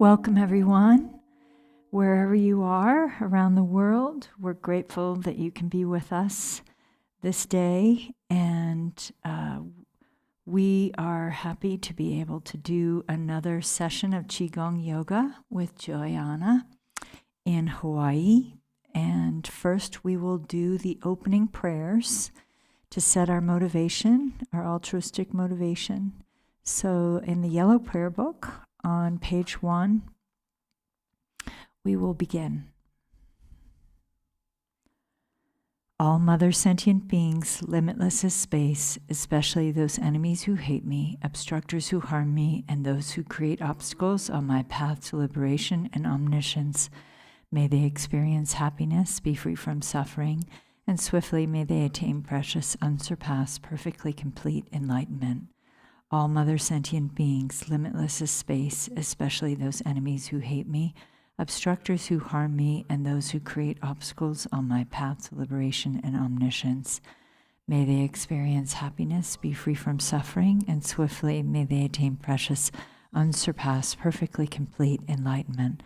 Welcome, everyone. Wherever you are around the world, we're grateful that you can be with us this day, and we are happy to be able to do another session of Qigong Yoga with Joyanna in Hawaii. And first, we will do the opening prayers to set our motivation, our altruistic motivation. So in the yellow prayer book on page 1, we will begin. All mother sentient beings, limitless as space, especially those enemies who hate me, obstructors who harm me, and those who create obstacles on my path to liberation and omniscience, may they experience happiness, be free from suffering, and swiftly may they attain precious, unsurpassed, perfectly complete enlightenment. All mother sentient beings, limitless as space, especially those enemies who hate me, obstructors who harm me, and those who create obstacles on my path to liberation and omniscience, may they experience happiness, be free from suffering, and swiftly may they attain precious, unsurpassed, perfectly complete enlightenment.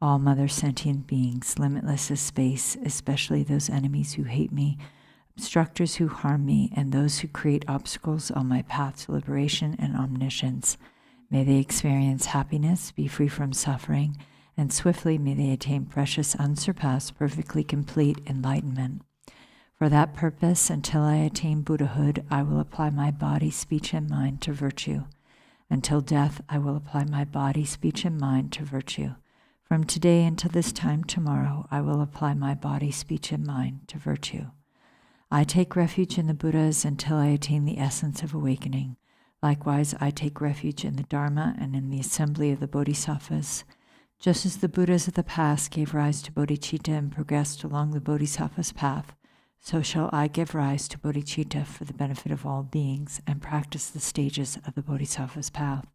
All mother sentient beings, limitless as space, especially those enemies who hate me, obstructors who harm me, and those who create obstacles on my path to liberation and omniscience, may they experience happiness, be free from suffering, and swiftly may they attain precious, unsurpassed, perfectly complete enlightenment. For that purpose, until I attain Buddhahood, I will apply my body, speech, and mind to virtue. Until death, I will apply my body, speech, and mind to virtue. From today until this time tomorrow, I will apply my body, speech, and mind to virtue. I take refuge in the Buddhas until I attain the essence of awakening. Likewise, I take refuge in the Dharma and in the assembly of the Bodhisattvas. Just as the Buddhas of the past gave rise to bodhicitta and progressed along the Bodhisattva's path, so shall I give rise to bodhicitta for the benefit of all beings and practice the stages of the Bodhisattva's path.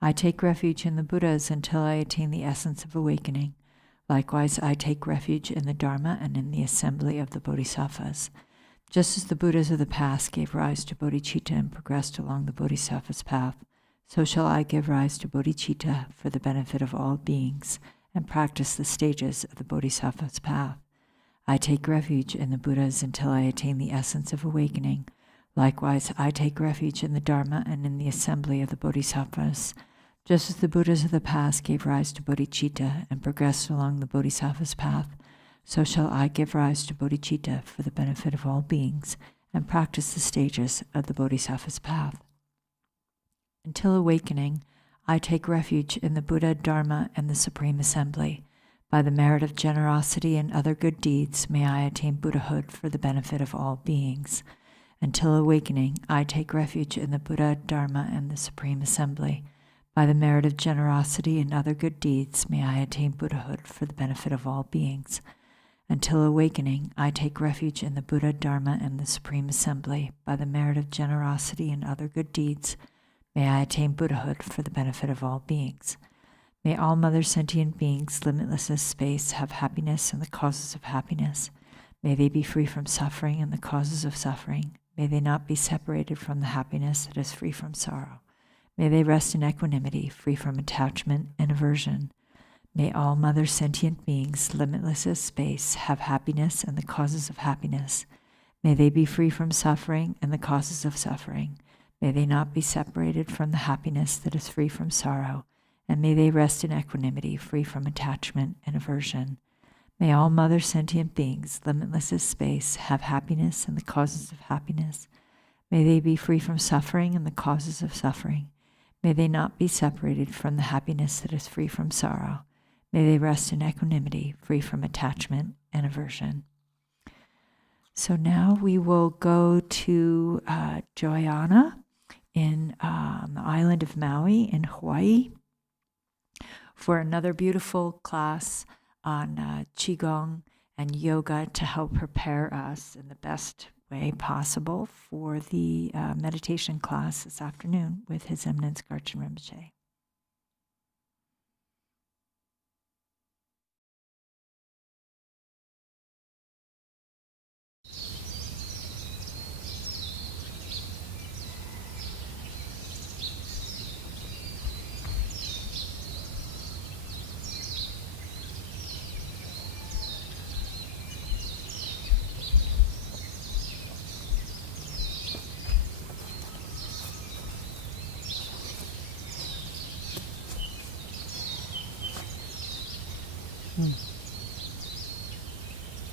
I take refuge in the Buddhas until I attain the essence of awakening. Likewise, I take refuge in the Dharma and in the assembly of the Bodhisattvas. Just as the Buddhas of the past gave rise to bodhicitta and progressed along the Bodhisattva's path, so shall I give rise to bodhicitta for the benefit of all beings and practice the stages of the Bodhisattva's path. I take refuge in the Buddhas until I attain the essence of awakening. Likewise, I take refuge in the Dharma and in the assembly of the Bodhisattvas. Just as the Buddhas of the past gave rise to bodhicitta and progressed along the Bodhisattva's path, so shall I give rise to bodhicitta for the benefit of all beings and practice the stages of the Bodhisattva's path. Until awakening, I take refuge in the Buddha, Dharma, and the Supreme Assembly. By the merit of generosity and other good deeds, may I attain Buddhahood for the benefit of all beings. Until awakening, I take refuge in the Buddha, Dharma, and the Supreme Assembly. By the merit of generosity and other good deeds, may I attain Buddhahood for the benefit of all beings. Until awakening, I take refuge in the Buddha, Dharma, and the Supreme Assembly. By the merit of generosity and other good deeds, may I attain Buddhahood for the benefit of all beings. May all mother sentient beings, limitless as space, have happiness and the causes of happiness. May they be free from suffering and the causes of suffering. May they not be separated from the happiness that is free from sorrow. May they rest in equanimity, free from attachment and aversion. May all mother sentient beings, limitless as space, have happiness and the causes of happiness. May they be free from suffering and the causes of suffering. May they not be separated from the happiness that is free from sorrow, and may they rest in equanimity, free from attachment and aversion. May all mother sentient beings, limitless as space, have happiness and the causes of happiness. May they be free from suffering and the causes of suffering. May they not be separated from the happiness that is free from sorrow. May they rest in equanimity, free from attachment and aversion. So now we will go to Joyanna in the island of Maui in Hawaii for another beautiful class on Qigong and yoga to help prepare us in the best way possible for the meditation class this afternoon with His Eminence Garchen Rinpoche.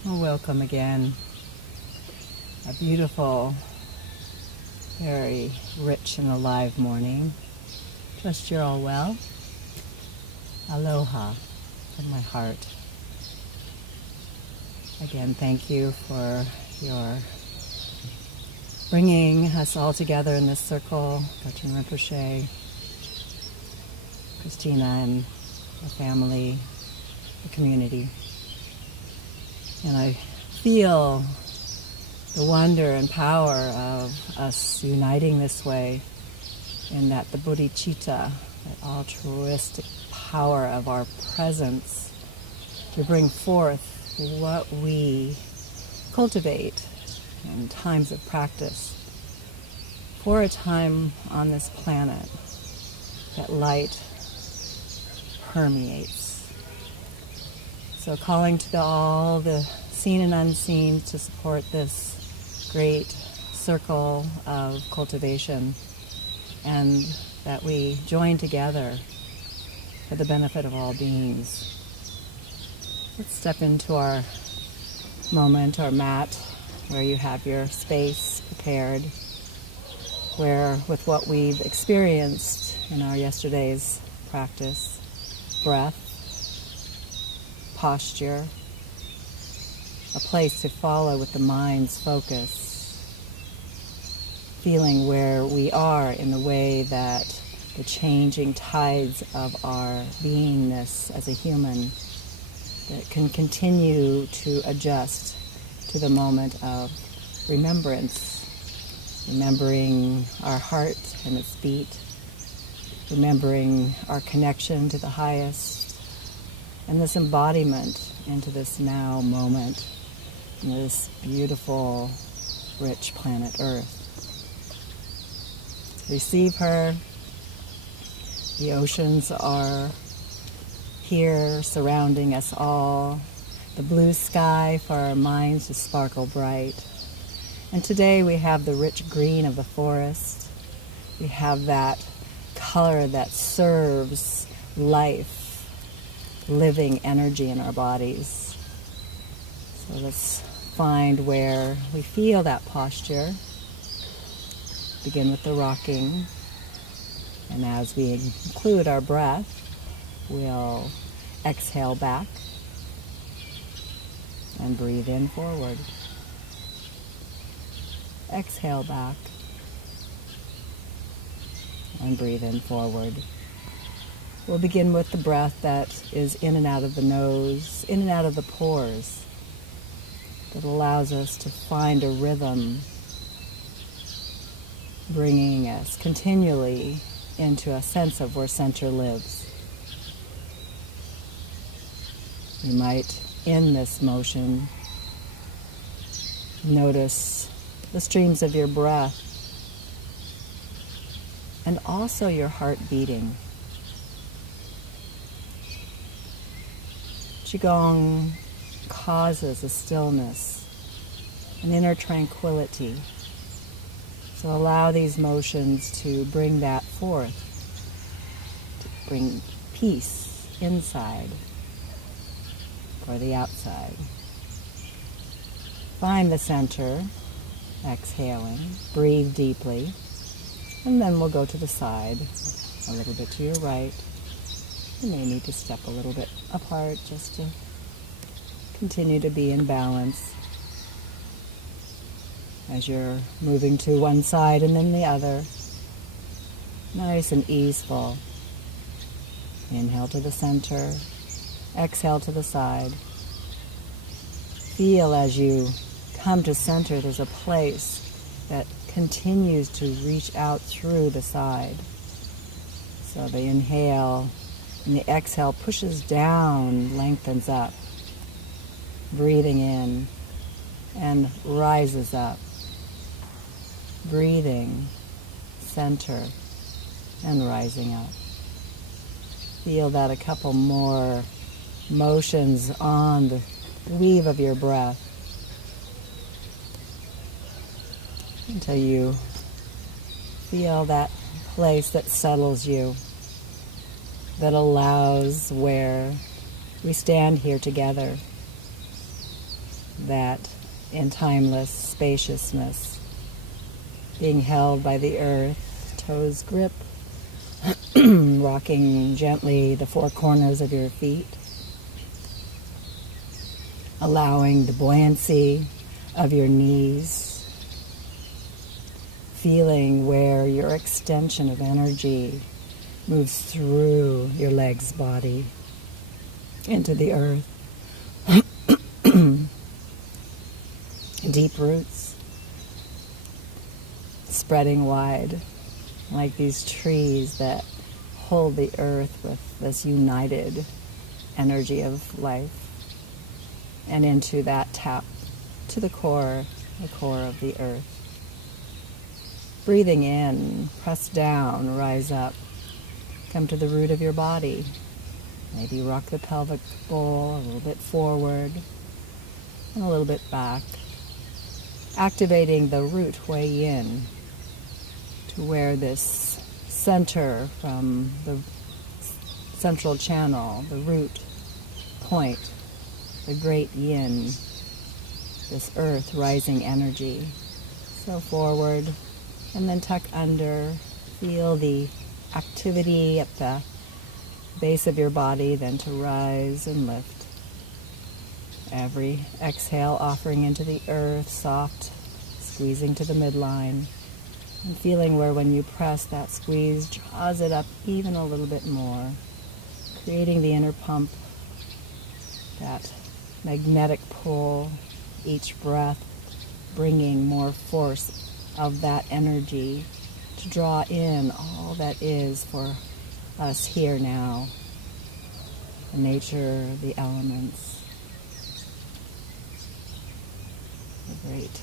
Welcome again. A beautiful, very rich and alive morning. Trust you're all well. Aloha from my heart. Again, thank you for your bringing us all together in this circle. Gachin Rinpoche, Christina and the family, the community. And I feel the wonder and power of us uniting this way, in that the bodhicitta, that altruistic power of our presence to bring forth what we cultivate in times of practice for a time on this planet, that light permeates. So calling to all the seen and unseen to support this great circle of cultivation, and that we join together for the benefit of all beings. Let's step into our moment, our mat, where you have your space prepared, where with what we've experienced in our yesterday's practice, breath, posture, a place to follow with the mind's focus, feeling where we are in the way that the changing tides of our beingness as a human that can continue to adjust to the moment of remembrance, remembering our heart and its beat, remembering our connection to the highest, and this embodiment into this now moment, in this beautiful, rich planet Earth. Receive her. The oceans are here surrounding us all. The blue sky for our minds to sparkle bright. And today we have the rich green of the forest. We have that color that serves life, living energy in our bodies. So let's find where we feel that posture. Begin with the rocking. And as we include our breath, we'll exhale back and breathe in forward. Exhale back and breathe in forward. We'll begin with the breath that is in and out of the nose, in and out of the pores, that allows us to find a rhythm, bringing us continually into a sense of where center lives. You might, in this motion, notice the streams of your breath and also your heart beating. Qigong causes a stillness, an inner tranquility. So allow these motions to bring that forth, to bring peace inside for the outside. Find the center, exhaling, breathe deeply, and then we'll go to the side, a little bit to your right. You may need to step a little bit apart just to continue to be in balance as you're moving to one side and then the other. Nice and easeful. Inhale to the center, exhale to the side. Feel as you come to center, there's a place that continues to reach out through the side. So the inhale and the exhale pushes down, lengthens up, breathing in, and rises up. Breathing, center, and rising up. Feel that a couple more motions on the weave of your breath until you feel that place that settles you, that allows where we stand here together. that in timeless spaciousness, being held by the earth, toes grip, rocking gently the four corners of your feet, allowing the buoyancy of your knees, feeling where your extension of energy moves through your legs, body, into the earth. Deep roots, spreading wide, like these trees that hold the earth with this united energy of life, and into that tap to the core of the earth. Breathing in, press down, rise up, come to the root of your body. Maybe rock the pelvic bowl a little bit forward and a little bit back, activating the root way in to where this center from the central channel, the root point, the great yin, this earth rising energy. So forward and then tuck under, feel the activity at the base of your body, then to rise and lift. Every exhale offering into the earth, soft, squeezing to the midline, and feeling where when you press, that squeeze draws it up even a little bit more, creating the inner pump, that magnetic pull, each breath bringing more force of that energy to draw in all that is for us here now, the nature, the elements, the great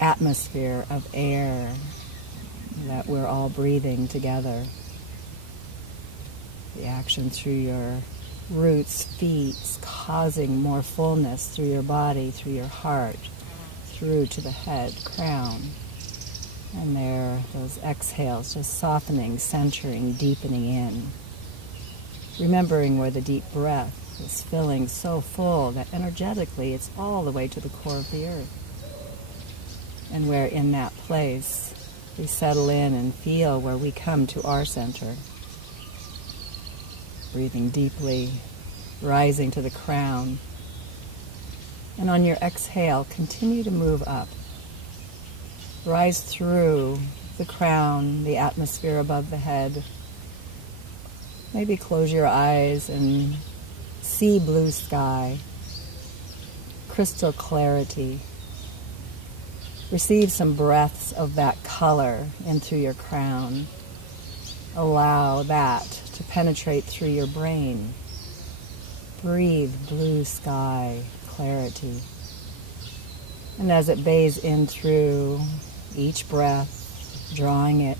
atmosphere of air that we're all breathing together. The action through your roots, feet, causing more fullness through your body, through your heart, through to the head, crown. And there, those exhales, just softening, centering, deepening in. Remembering where the deep breath is filling so full that energetically it's all the way to the core of the earth. And where in that place we settle in and feel where we come to our center. Breathing deeply, rising to the crown. And on your exhale, continue to move up. Rise through the crown, the atmosphere above the head. Maybe close your eyes and see blue sky, crystal clarity. Receive some breaths of that color in through your crown. Allow that to penetrate through your brain. Breathe blue sky, clarity. And as it bathes in through each breath, drawing it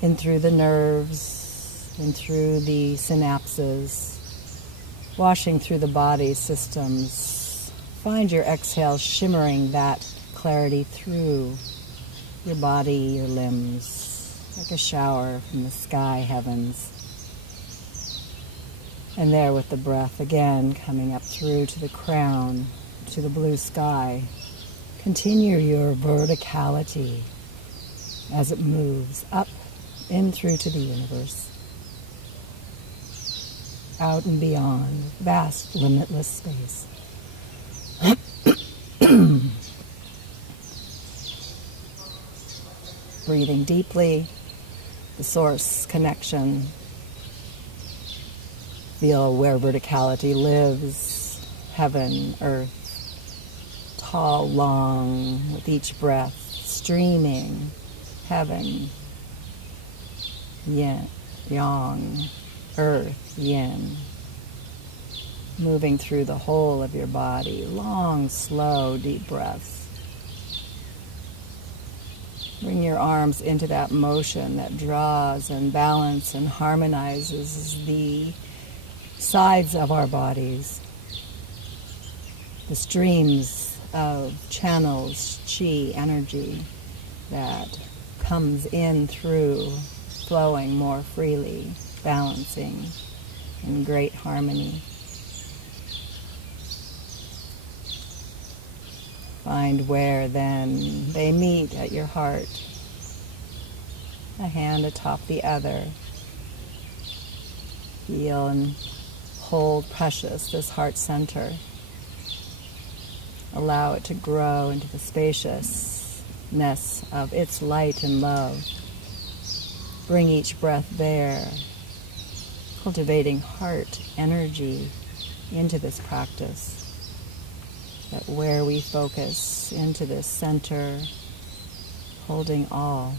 in through the nerves, in through the synapses, washing through the body systems, find your exhale shimmering that clarity through your body, your limbs, like a shower from the sky heavens. And there with the breath again coming up through to the crown, to the blue sky. Continue your verticality as it moves up in through to the universe, out and beyond, vast, limitless space. Breathing deeply, the source connection. Feel where verticality lives, heaven, earth. Tall, long, with each breath, streaming, heaven, yin, yang, earth, yin, moving through the whole of your body, long, slow, deep breaths. Bring your arms into that motion that draws and balances and harmonizes the sides of our bodies, the streams of channels, chi, energy that comes in through, flowing more freely, balancing in great harmony. Find where then they meet at your heart, a hand atop the other. Feel and hold precious this heart center. Allow it to grow into the spaciousness of its light and love. Bring each breath there, cultivating heart energy into this practice. That where we focus into this center, holding all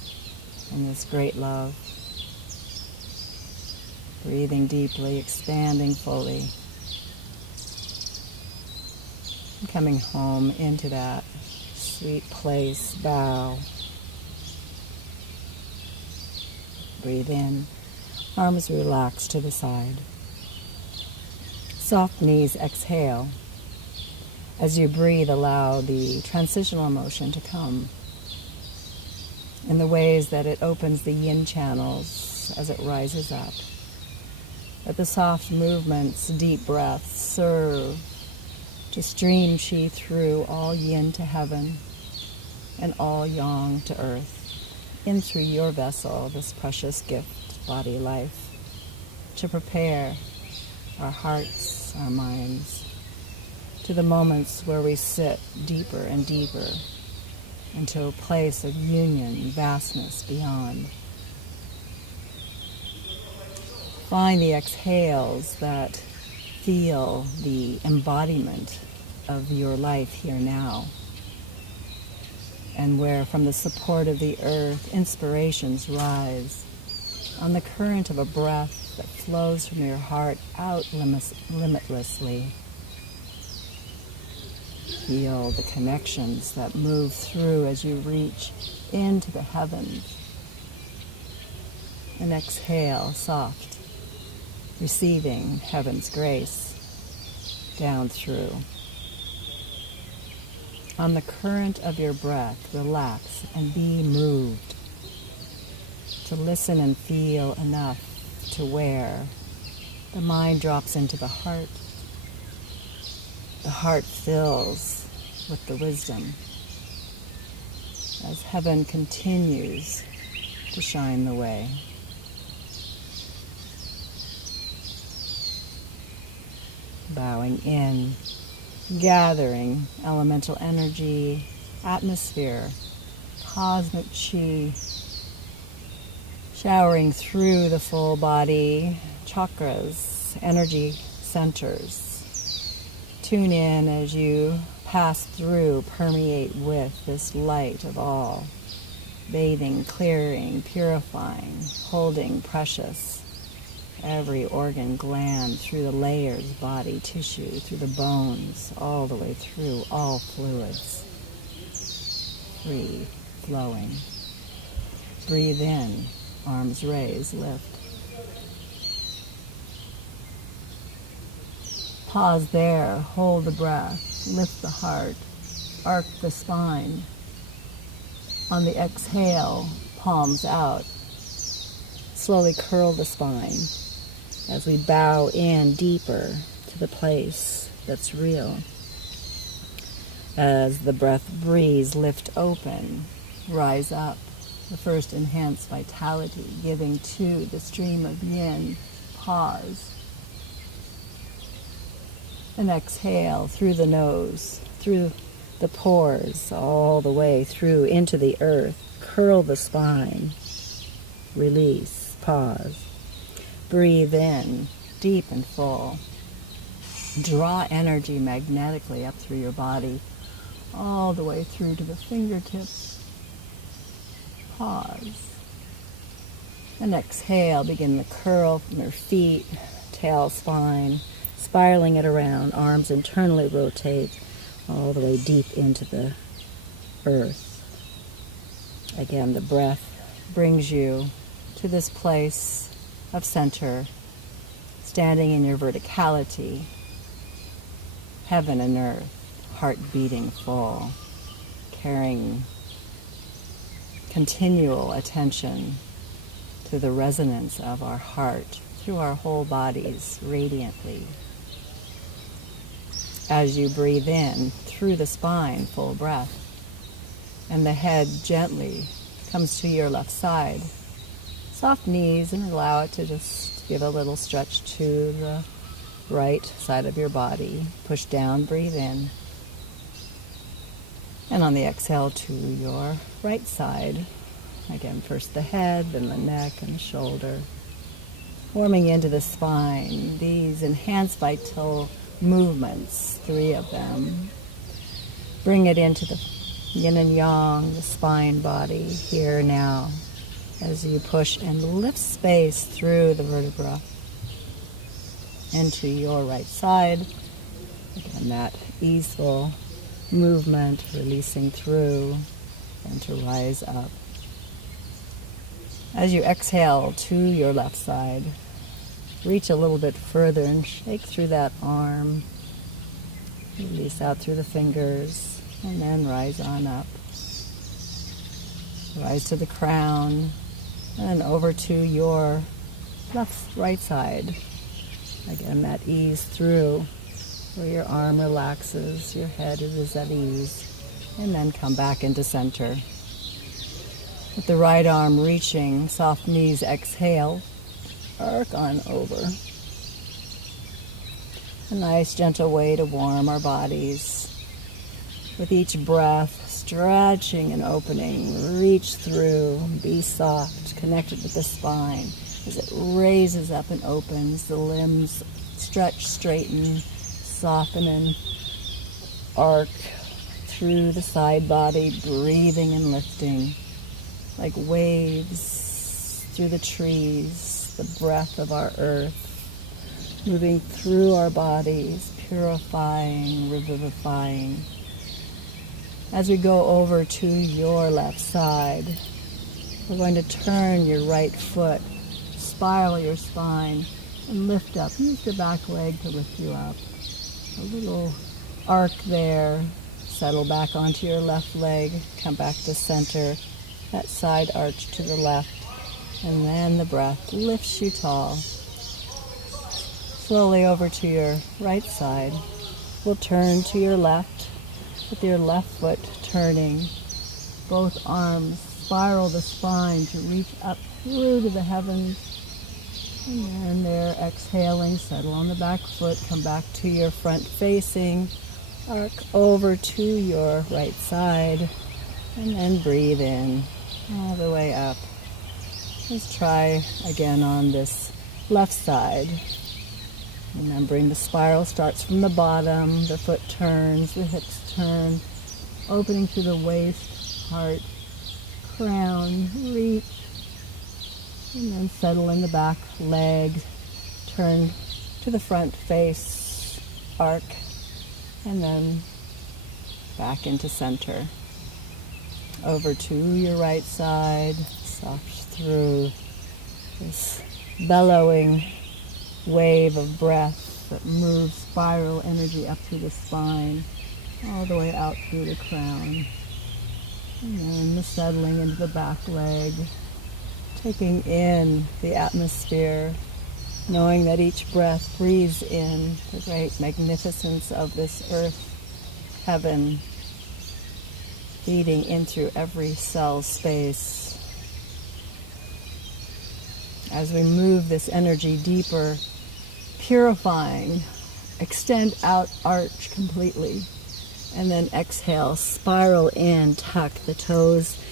in this great love. Breathing deeply, expanding fully. And coming home into that sweet place, bow. Breathe in, arms relax to the side. Soft knees, exhale. As you breathe, allow the transitional motion to come in the ways that it opens the yin channels as it rises up. Let the soft movements, deep breaths serve to stream chi through all yin to heaven and all yang to earth, in through your vessel, this precious gift, body life, to prepare our hearts, our minds, to the moments where we sit deeper and deeper into a place of union, vastness beyond. Find the exhales that feel the embodiment of your life here now, and where from the support of the earth, inspirations rise on the current of a breath that flows from your heart out limitlessly. Feel the connections that move through as you reach into the heavens. And exhale, soft, receiving heaven's grace down through. On the current of your breath, relax and be moved. To listen and feel enough to where the mind drops into the heart. The heart fills with the wisdom as heaven continues to shine the way. Bowing in, gathering elemental energy, atmosphere, cosmic chi, showering through the full body, chakras, energy centers. Tune in as you pass through, permeate with this light of all, bathing, clearing, purifying, holding precious every organ, gland, through the layers, body, tissue, through the bones, all the way through, all fluids. Free, flowing. Breathe in, arms raise, lift. Pause there, hold the breath, lift the heart, arc the spine. On the exhale, palms out. Slowly curl the spine as we bow in deeper to the place that's real. As the breath breathes, lift open, rise up. The first enhanced vitality, giving to the stream of yin. Pause. And exhale through the nose, through the pores, all the way through into the earth. Curl the spine. Release. Pause. Breathe in, deep and full. Draw energy magnetically up through your body, all the way through to the fingertips. Pause. And exhale, begin the curl from your feet, tail, spine, spiraling it around, arms internally rotate all the way deep into the earth. Again, the breath brings you to this place of center, standing in your verticality, heaven and earth, heart beating full, carrying continual attention to the resonance of our heart through our whole bodies radiantly. as you breathe in through the spine, full breath. And the head gently comes to your left side. Soft knees, and allow it to just give a little stretch to the right side of your body. Push down, breathe in. And on the exhale to your right side. Again, first the head, then the neck and the shoulder. Warming into the spine. These enhanced vital movements, 3 of them. Bring it into the yin and yang, the spine body, here now, as you push and lift space through the vertebra into your right side. Again, that easeful movement, releasing through and to rise up. As you exhale to your left side, reach a little bit further and shake through that arm. Release out through the fingers and then rise on up. Rise to the crown and over to your right side. Again, that ease through where your arm relaxes, your head is at ease, and then come back into center. With the right arm reaching, soft knees, exhale, arc on over. A nice gentle way to warm our bodies. With each breath, stretching and opening, reach through, be soft, connected with the spine. As it raises up and opens, the limbs stretch, straighten, soften and arc through the side body, breathing and lifting like waves through the trees, the breath of our earth, moving through our bodies, purifying, revivifying. As we go over to your left side, we're going to turn your right foot, spiral your spine, and lift up. Use the back leg to lift you up. A little arc there. Settle back onto your left leg. Come back to center. That side arch to the left. And then the breath lifts you tall. Slowly over to your right side. We'll turn to your left with your left foot turning. Both arms spiral the spine to reach up through to the heavens. And then there, exhaling, settle on the back foot, come back to your front facing, arc over to your right side, and then breathe in all the way up. Let's try again on this left side. Remembering the spiral starts from the bottom, the foot turns, the hips turn, opening through the waist, heart, crown, reach, and then settle in the back leg, turn to the front face, arc, and then back into center. Over to your right side, soft through this bellowing wave of breath that moves spiral energy up through the spine, all the way out through the crown. And then the settling into the back leg, taking in the atmosphere, knowing that each breath breathes in the great magnificence of this earth, heaven, feeding into every cell space. As we move this energy deeper, purifying, extend out, arch completely, and then exhale, spiral in, tuck the toes,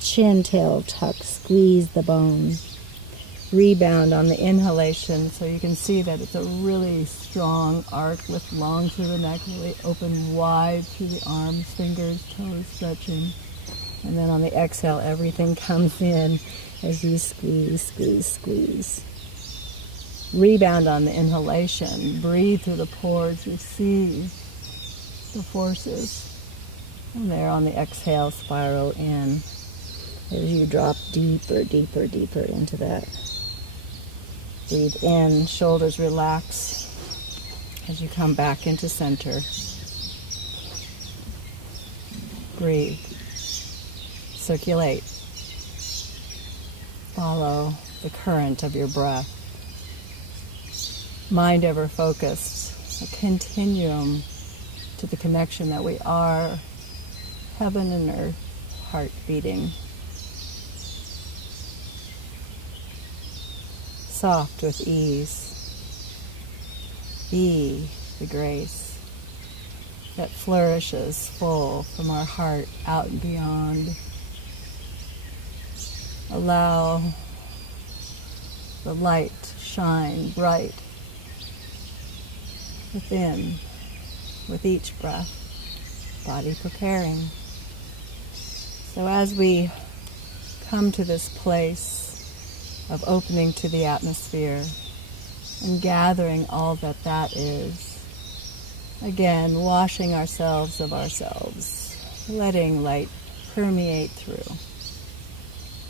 chin, tail, tuck, squeeze the bone. Rebound on the inhalation, so you can see that it's a really strong arc, lift long through the neck, really open wide through the arms, fingers, toes stretching. And then on the exhale, everything comes in as you squeeze, squeeze, squeeze. Rebound on the inhalation, breathe through the pores, receive the forces. And there on the exhale, spiral in as you drop deeper, deeper, deeper into that. Breathe in, shoulders relax as you come back into center. Breathe. Circulate. Follow the current of your breath. Mind ever focused, a continuum to the connection that we are, heaven and earth, heart beating. Soft with ease. Be the grace that flourishes full from our heart out and beyond. Allow the light to shine bright within with each breath, body preparing. So as we come to this place of opening to the atmosphere and gathering all that that is, again, washing ourselves of ourselves, letting light permeate through,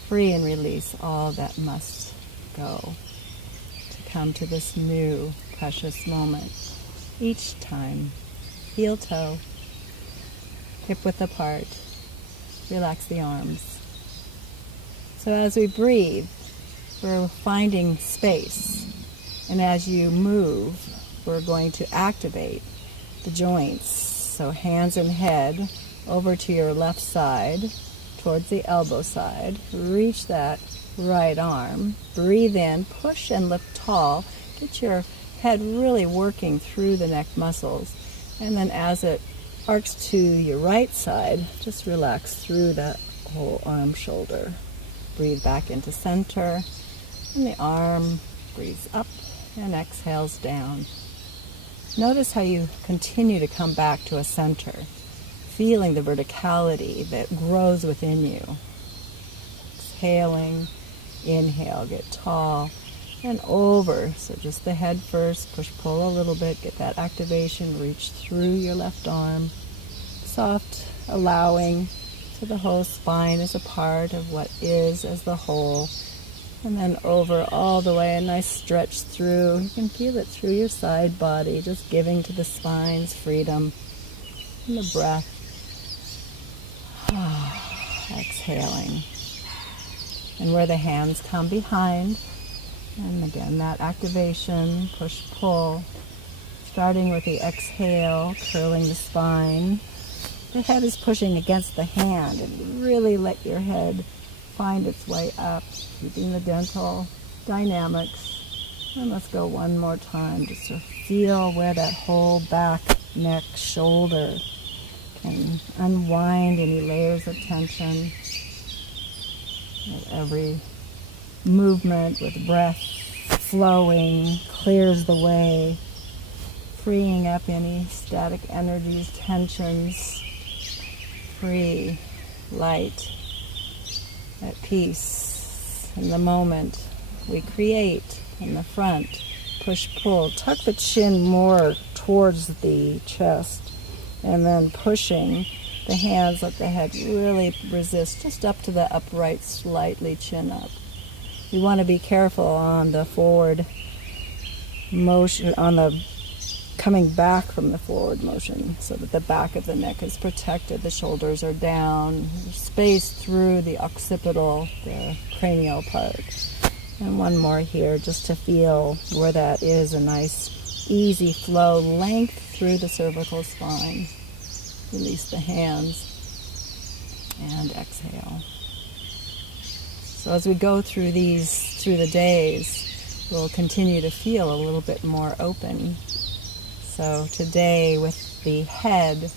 free and release all that must go to come to this new precious moment. Each time, heel toe, hip width apart, relax the arms. So as we breathe, we're finding space. And as you move, we're going to activate the joints. So hands and head over to your left side, towards the elbow side. Reach that right arm. Breathe in, push and lift tall. Get your head really working through the neck muscles. And then as it arcs to your right side, just relax through that whole arm, shoulder. Breathe back into center. And the arm breathes up and exhales down. Notice how you continue to come back to a center, feeling the verticality that grows within you. Exhaling, inhale, get tall, and over. So just the head first, push-pull a little bit, get that activation, reach through your left arm. Soft, allowing to the whole spine as a part of what is as the whole. And then over all the way, a nice stretch through. You can feel it through your side body, just giving to the spine's freedom. And the breath. Exhaling. And where the hands come behind. And again, that activation, push-pull. Starting with the exhale, curling the spine. The head is pushing against the hand, and really let your head find its way up, keeping the dental dynamics. And let's go one more time just to feel where that whole back, neck, shoulder can unwind any layers of tension. With every movement with breath flowing clears the way, freeing up any static energies, tensions. Free, light, at peace in the moment. We create in the front, push-pull. Tuck the chin more towards the chest, and then pushing the hands, let the head really resist, just up to the upright, slightly chin up. You want to be careful on the forward motion, on the coming back from the forward motion, so that the back of the neck is protected, the shoulders are down, space through the occipital, the cranial part. And one more here, just to feel where that is, a nice easy flow, length through the cervical spine. Release the hands and exhale. So as we go through these, through the days, we'll continue to feel a little bit more open. So today with the head,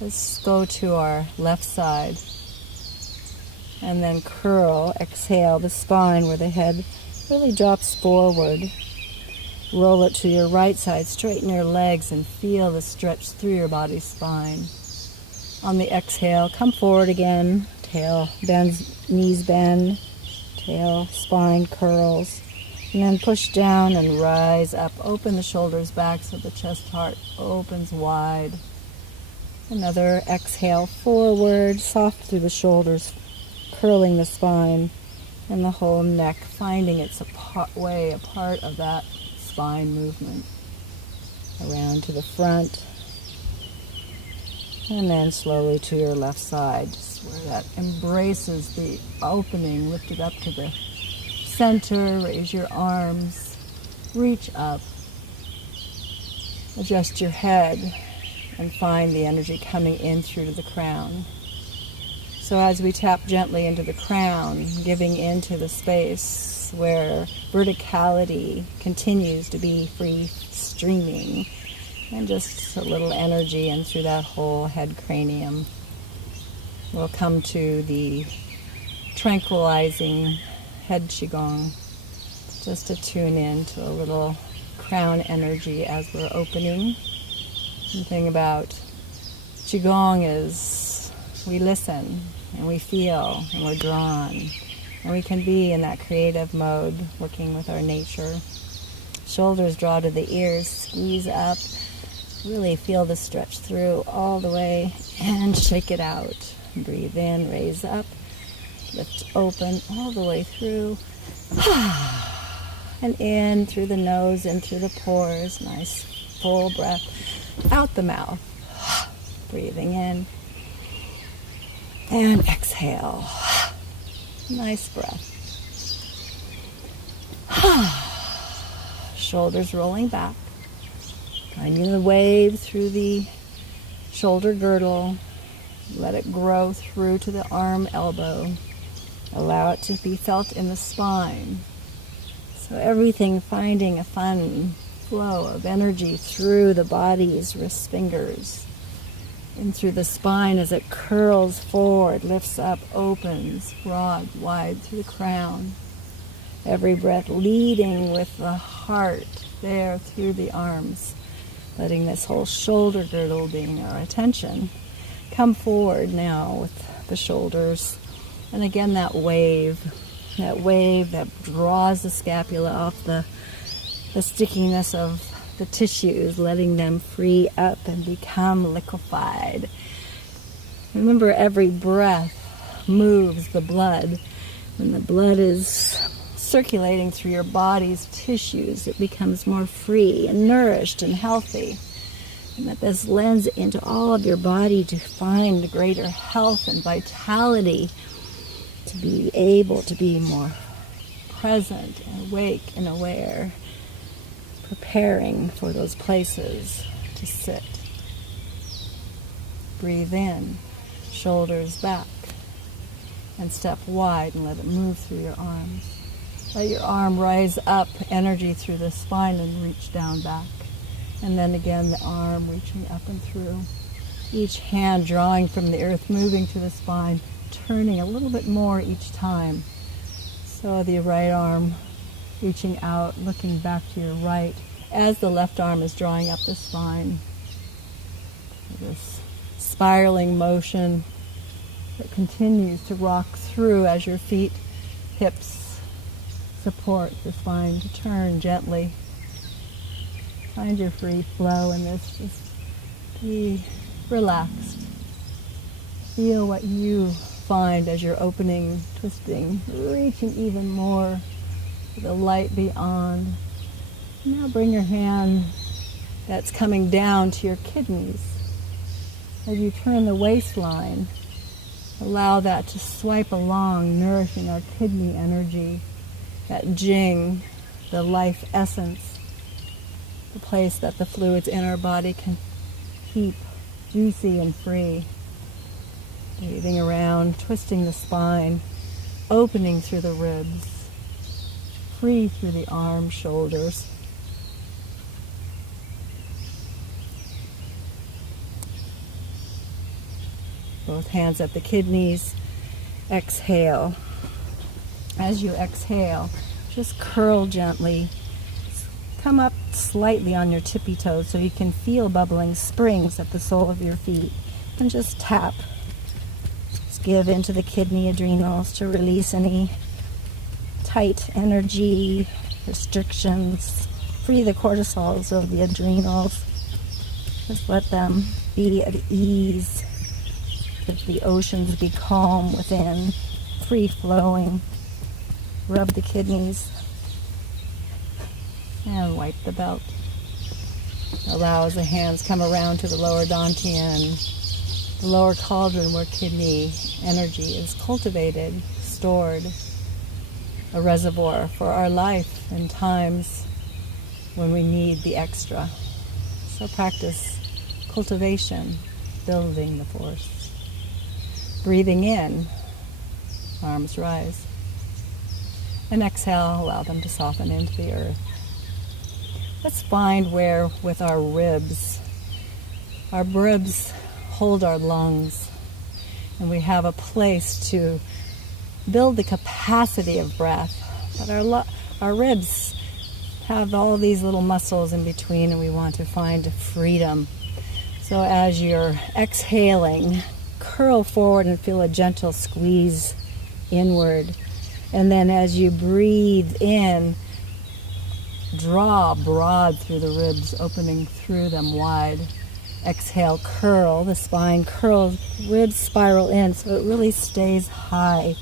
let's go to our left side and then curl, exhale the spine where the head really drops forward. Roll it to your right side, straighten your legs and feel the stretch through your body spine. On the exhale, come forward again, tail bends, knees bend, tail, spine curls. And then push down and rise up. Open the shoulders back so the chest heart opens wide. Another exhale forward, soft through the shoulders, curling the spine and the whole neck, finding its way a part of that spine movement. Around to the front. And then slowly to your left side, just where that embraces the opening, lift it up to the center, raise your arms, reach up, adjust your head, and find the energy coming in through to the crown. So as we tap gently into the crown, giving into the space where verticality continues to be free streaming, and just a little energy in through that whole head cranium, we'll come to the tranquilizing head Qigong, just to tune in to a little crown energy as we're opening. The thing about Qigong is we listen and we feel and we're drawn, and we can be in that creative mode working with our nature. Shoulders draw to the ears, squeeze up, really feel the stretch through all the way, and shake it out. Breathe in, raise up, lift open all the way through, and in through the nose, in through the pores. Nice full breath out the mouth, breathing in, and exhale. Nice breath. Shoulders rolling back. Finding the wave through the shoulder girdle. Let it grow through to the arm, elbow. Allow it to be felt in the spine. So everything finding a fun flow of energy through the body's wrist fingers. In through the spine as it curls forward, lifts up, opens, broad, wide through the crown. Every breath leading with the heart there through the arms. Letting this whole shoulder girdle being our attention. Come forward now with the shoulders. And again, that wave that draws the scapula off the stickiness of the tissues, letting them free up and become liquefied. Remember, every breath moves the blood. When the blood is circulating through your body's tissues, it becomes more free and nourished and healthy. And that this lends into all of your body to find greater health and vitality, to be able to be more present and awake and aware, preparing for those places to sit. Breathe in, shoulders back, and step wide and let it move through your arms. Let your arm rise up, energy through the spine, and reach down back. And then again, the arm reaching up and through. Each hand drawing from the earth, moving to the spine, turning a little bit more each time. So the right arm reaching out, looking back to your right, as the left arm is drawing up the spine. This spiraling motion that continues to rock through as your feet, hips support the spine to turn gently. Find your free flow in this. Just be relaxed. Feel what you find as you're opening, twisting, reaching even more to the light beyond. Now bring your hand that's coming down to your kidneys. As you turn the waistline, allow that to swipe along, nourishing our kidney energy, that jing, the life essence, the place that the fluids in our body can keep juicy and free. Breathing around, twisting the spine, opening through the ribs, free through the arms, shoulders. Both hands at the kidneys. Exhale. As you exhale, just curl gently. Come up slightly on your tippy toes so you can feel bubbling springs at the sole of your feet. And just tap. Just give into the kidney adrenals to release any tight energy, restrictions. Free the cortisols of the adrenals. Just let them be at ease. Let the oceans be calm within, free-flowing. Rub the kidneys and wipe the belt. Allow as the hands come around to the lower dantian, the lower cauldron where kidney energy is cultivated, stored, a reservoir for our life in times when we need the extra. So practice cultivation, building the force. Breathing in, arms rise. And exhale, allow them to soften into the earth. Let's find where with our ribs hold our lungs, and we have a place to build the capacity of breath. But our ribs have all these little muscles in between, and we want to find freedom. So as you're exhaling, curl forward and feel a gentle squeeze inward. And then as you breathe in, draw broad through the ribs, opening through them wide. Exhale, curl, the spine curls, ribs spiral in so it really stays high.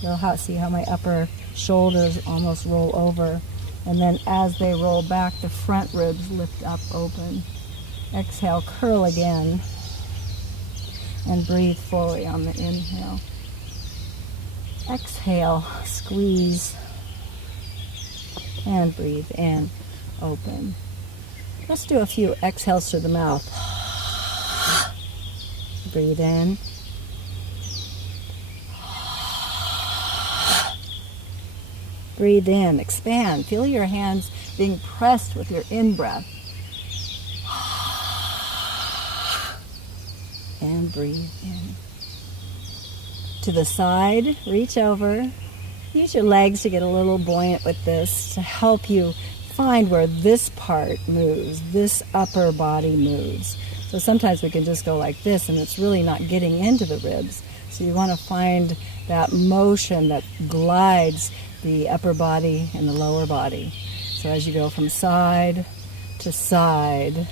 You'll see how my upper shoulders almost roll over. And then as they roll back, the front ribs lift up open. Exhale, curl again, and breathe fully on the inhale. Exhale, squeeze, and breathe in, open. Let's do a few exhales through the mouth. Breathe in. Breathe in, expand. Feel your hands being pressed with your in-breath. And breathe in. To the side, reach over. Use your legs to get a little buoyant with this to help you find where this part moves, this upper body moves. So sometimes we can just go like this and it's really not getting into the ribs. So you want to find that motion that glides the upper body and the lower body. So as you go from side to side,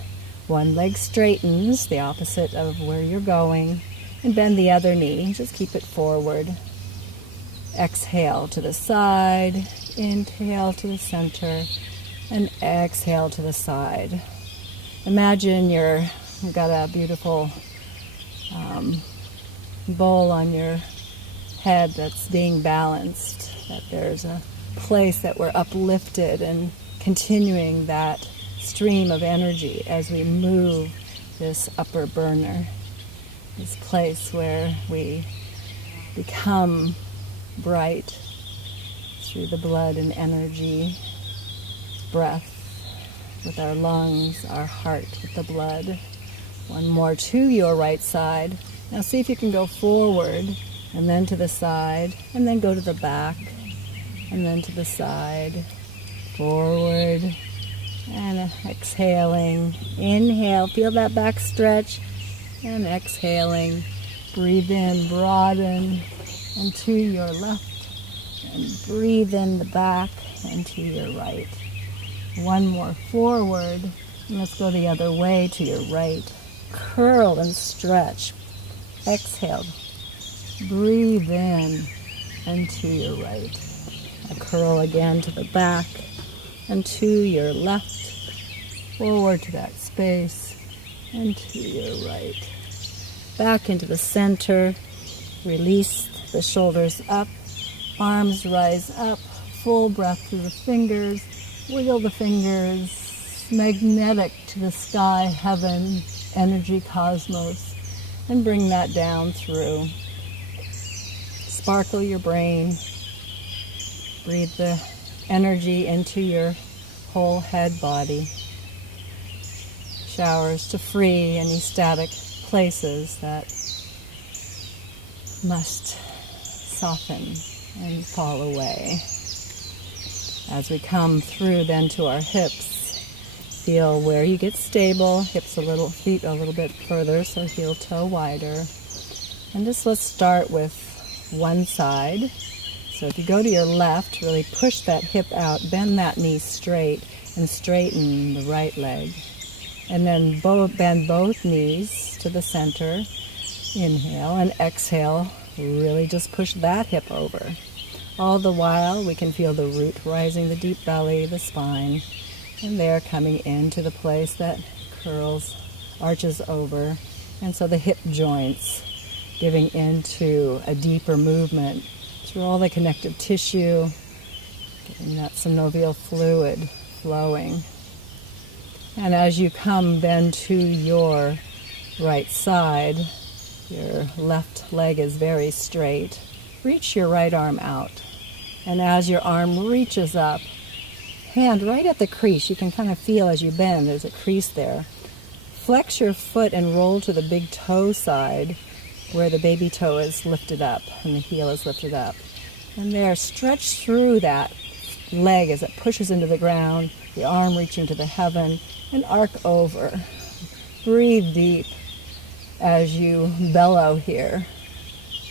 one leg straightens, the opposite of where you're going, and bend the other knee. Just keep it forward. Exhale to the side, inhale to the center, and exhale to the side. Imagine you've got a beautiful bowl on your head that's being balanced, that there's a place that we're uplifted and continuing that stream of energy as we move this upper burner, this place where we become bright through the blood and energy, breath with our lungs, our heart with the blood. One more to your right side. Now see if you can go forward and then to the side and then go to the back and then to the side, forward and exhaling. Inhale, feel that back stretch, and exhaling. Breathe in, broaden, and to your left, and breathe in the back and to your right. One more forward, and let's go the other way to your right. Curl and stretch. Exhale. Breathe in and to your right. A curl again to the back and to your left. Forward to that space and to your right. Back into the center. Release the shoulders up. Arms rise up. Full breath through the fingers. Wiggle the fingers. Magnetic to the sky, heaven, energy, cosmos. And bring that down through. Sparkle your brain. Breathe the energy into your whole head body. Showers to free any static places that must soften and fall away. As we come through then to our hips, feel where you get stable, hips a little, feet a little bit further, so heel toe wider. And just let's start with one side. So if you go to your left, really push that hip out, bend that knee straight, and straighten the right leg. And then bend both knees to the center. Inhale and exhale. Really just push that hip over. All the while, we can feel the root rising, the deep belly, the spine, and there coming into the place that curls, arches over. And so the hip joints giving into a deeper movement through all the connective tissue, getting that synovial fluid flowing. And as you come then to your right side. Your left leg is very straight. Reach your right arm out. And as your arm reaches up, hand right at the crease. You can kind of feel as you bend, there's a crease there. Flex your foot and roll to the big toe side where the baby toe is lifted up and the heel is lifted up. And there, stretch through that leg as it pushes into the ground, the arm reaching to the heaven, and arc over. Breathe deep as you bellow here.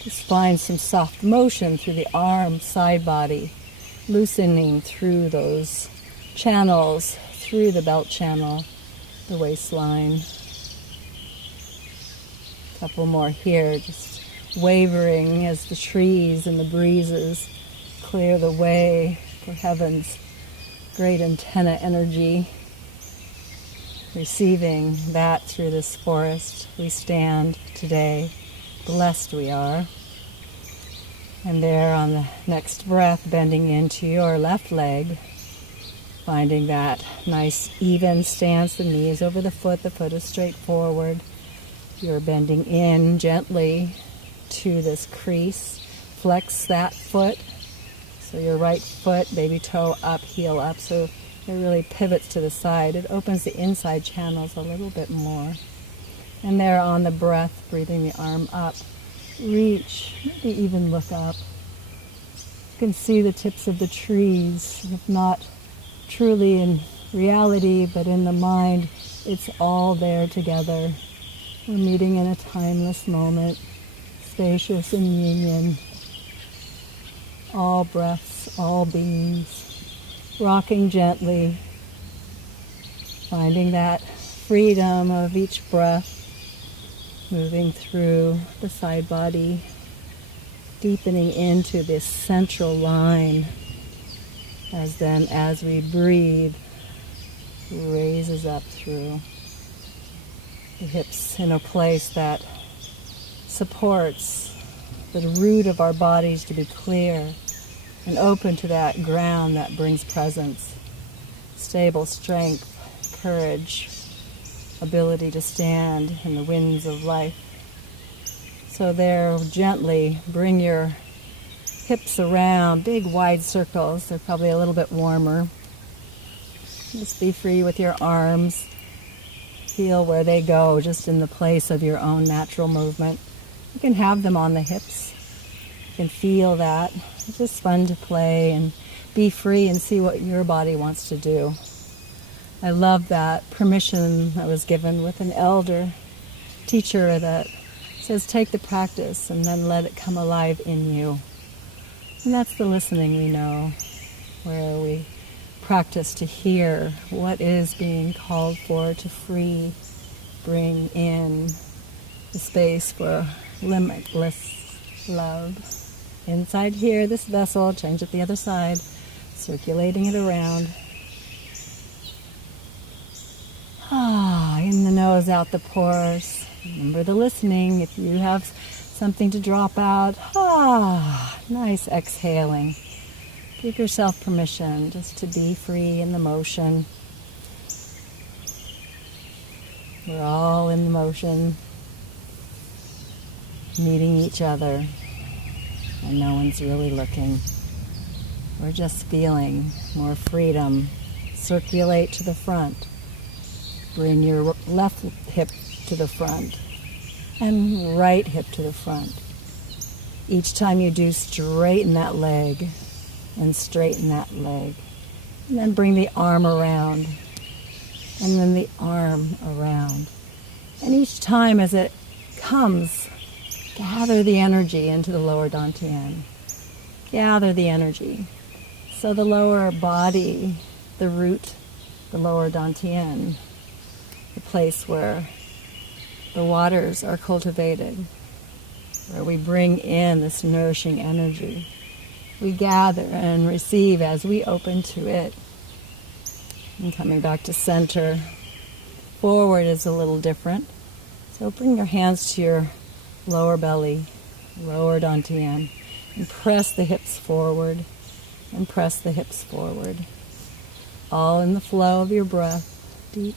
Just find some soft motion through the arm, side body, loosening through those channels, through the belt channel, the waistline. A couple more here, just wavering as the trees and the breezes clear the way for heaven's great antenna energy. Receiving that through this forest, we stand today. Blessed we are. And there on the next breath, bending into your left leg, finding that nice even stance, the knees over the foot is straight forward. You're bending in gently to this crease. Flex that foot. So your right foot, baby toe up, heel up. So it really pivots to the side. It opens the inside channels a little bit more. And there on the breath, breathing the arm up. Reach, maybe even look up. You can see the tips of the trees, if not truly in reality, but in the mind, it's all there together. We're meeting in a timeless moment, spacious in union. All breaths, all beings. Rocking gently, finding that freedom of each breath, moving through the side body, deepening into this central line, as we breathe, raises up through the hips in a place that supports the root of our bodies to be clear and open to that ground that brings presence, stable strength, courage, ability to stand in the winds of life. So there, gently bring your hips around, big wide circles. They're probably a little bit warmer. Just be free with your arms. Feel where they go, just in the place of your own natural movement. You can have them on the hips. You can feel that. It's just fun to play and be free and see what your body wants to do. I love that permission I was given with an elder teacher that says take the practice and then let it come alive in you. And that's the listening we know, where we practice to hear what is being called for, to free, bring in the space for limitless love. Inside here, this vessel, change it the other side, circulating it around. In the nose, out the pores. Remember the listening. If you have something to drop out, nice exhaling. Give yourself permission just to be free in the motion. We're all in the motion, meeting each other, and no one's really looking. We're just feeling more freedom. Circulate to the front. Bring your left hip to the front and right hip to the front. Each time you do, straighten that leg and straighten that leg. And then bring the arm around and then the arm around. And each time as it comes, gather the energy into the lower dantian. Gather the energy. So the lower body, the root, the lower dantian, the place where the waters are cultivated, where we bring in this nourishing energy. We gather and receive as we open to it. And coming back to center, forward is a little different. So bring your hands to your lower belly, lower dantian, and press the hips forward, and press the hips forward. All in the flow of your breath, deep,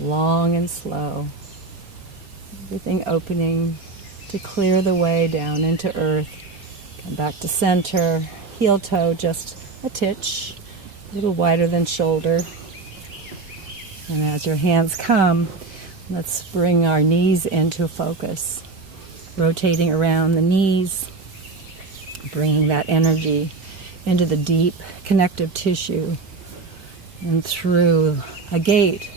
long and slow. Everything opening to clear the way down into earth. Come back to center, heel toe just a titch, a little wider than shoulder. And as your hands come, let's bring our knees into focus. Rotating around the knees, bringing that energy into the deep connective tissue and through a gate.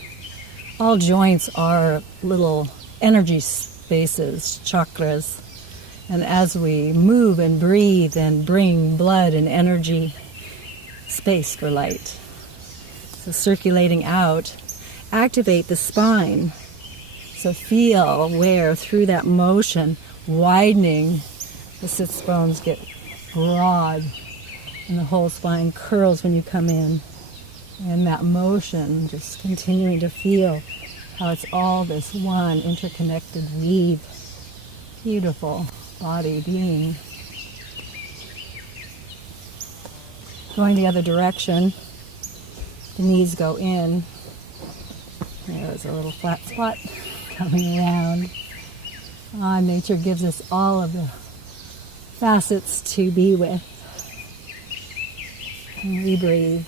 All joints are little energy spaces, chakras. And as we move and breathe and bring blood and energy, space for light. So circulating out, activate the spine. So feel where through that motion, widening, the sits bones get broad and the whole spine curls when you come in. And that motion, just continuing to feel how it's all this one interconnected weave. Beautiful body being. Going the other direction, the knees go in. There's a little flat spot coming around. Nature gives us all of the facets to be with. And we breathe.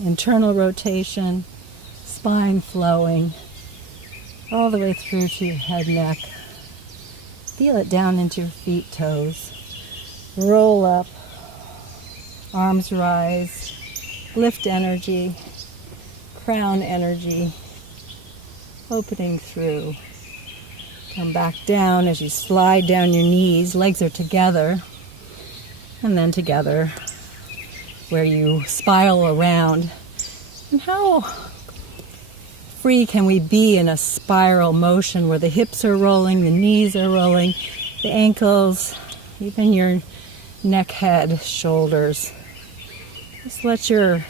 Internal rotation, spine flowing, all the way through to your head, neck. Feel it down into your feet, toes. Roll up, arms rise, lift energy, crown energy, opening through. Come back down as you slide down your knees, legs are together, and then together, where you spiral around. And how free can we be in a spiral motion where the hips are rolling, the knees are rolling, the ankles, even your neck, head, shoulders. Just let your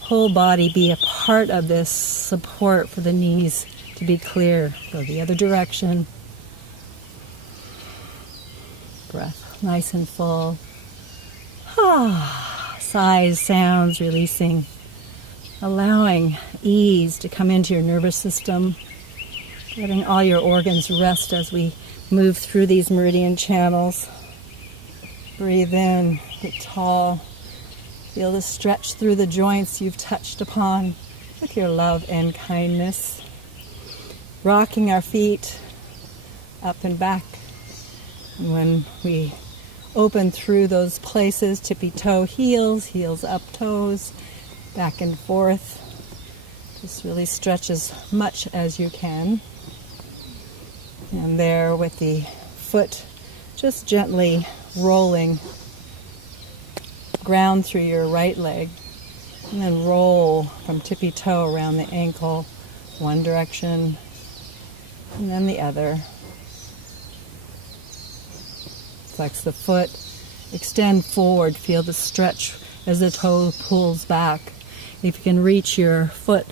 whole body be a part of this support for the knees to be clear. Go the other direction. Breath nice and full. Sighs, sounds, releasing. Allowing ease to come into your nervous system. Letting all your organs rest as we move through these meridian channels. Breathe in, get tall. Feel the stretch through the joints you've touched upon with your love and kindness. Rocking our feet up and back. And when we open through those places, tippy toe heels, heels up toes, back and forth. Just really stretch as much as you can. And there with the foot just gently rolling, ground through your right leg, and then roll from tippy toe around the ankle, one direction, and then the other. Flex the foot, extend forward, feel the stretch as the toe pulls back. If you can reach your foot,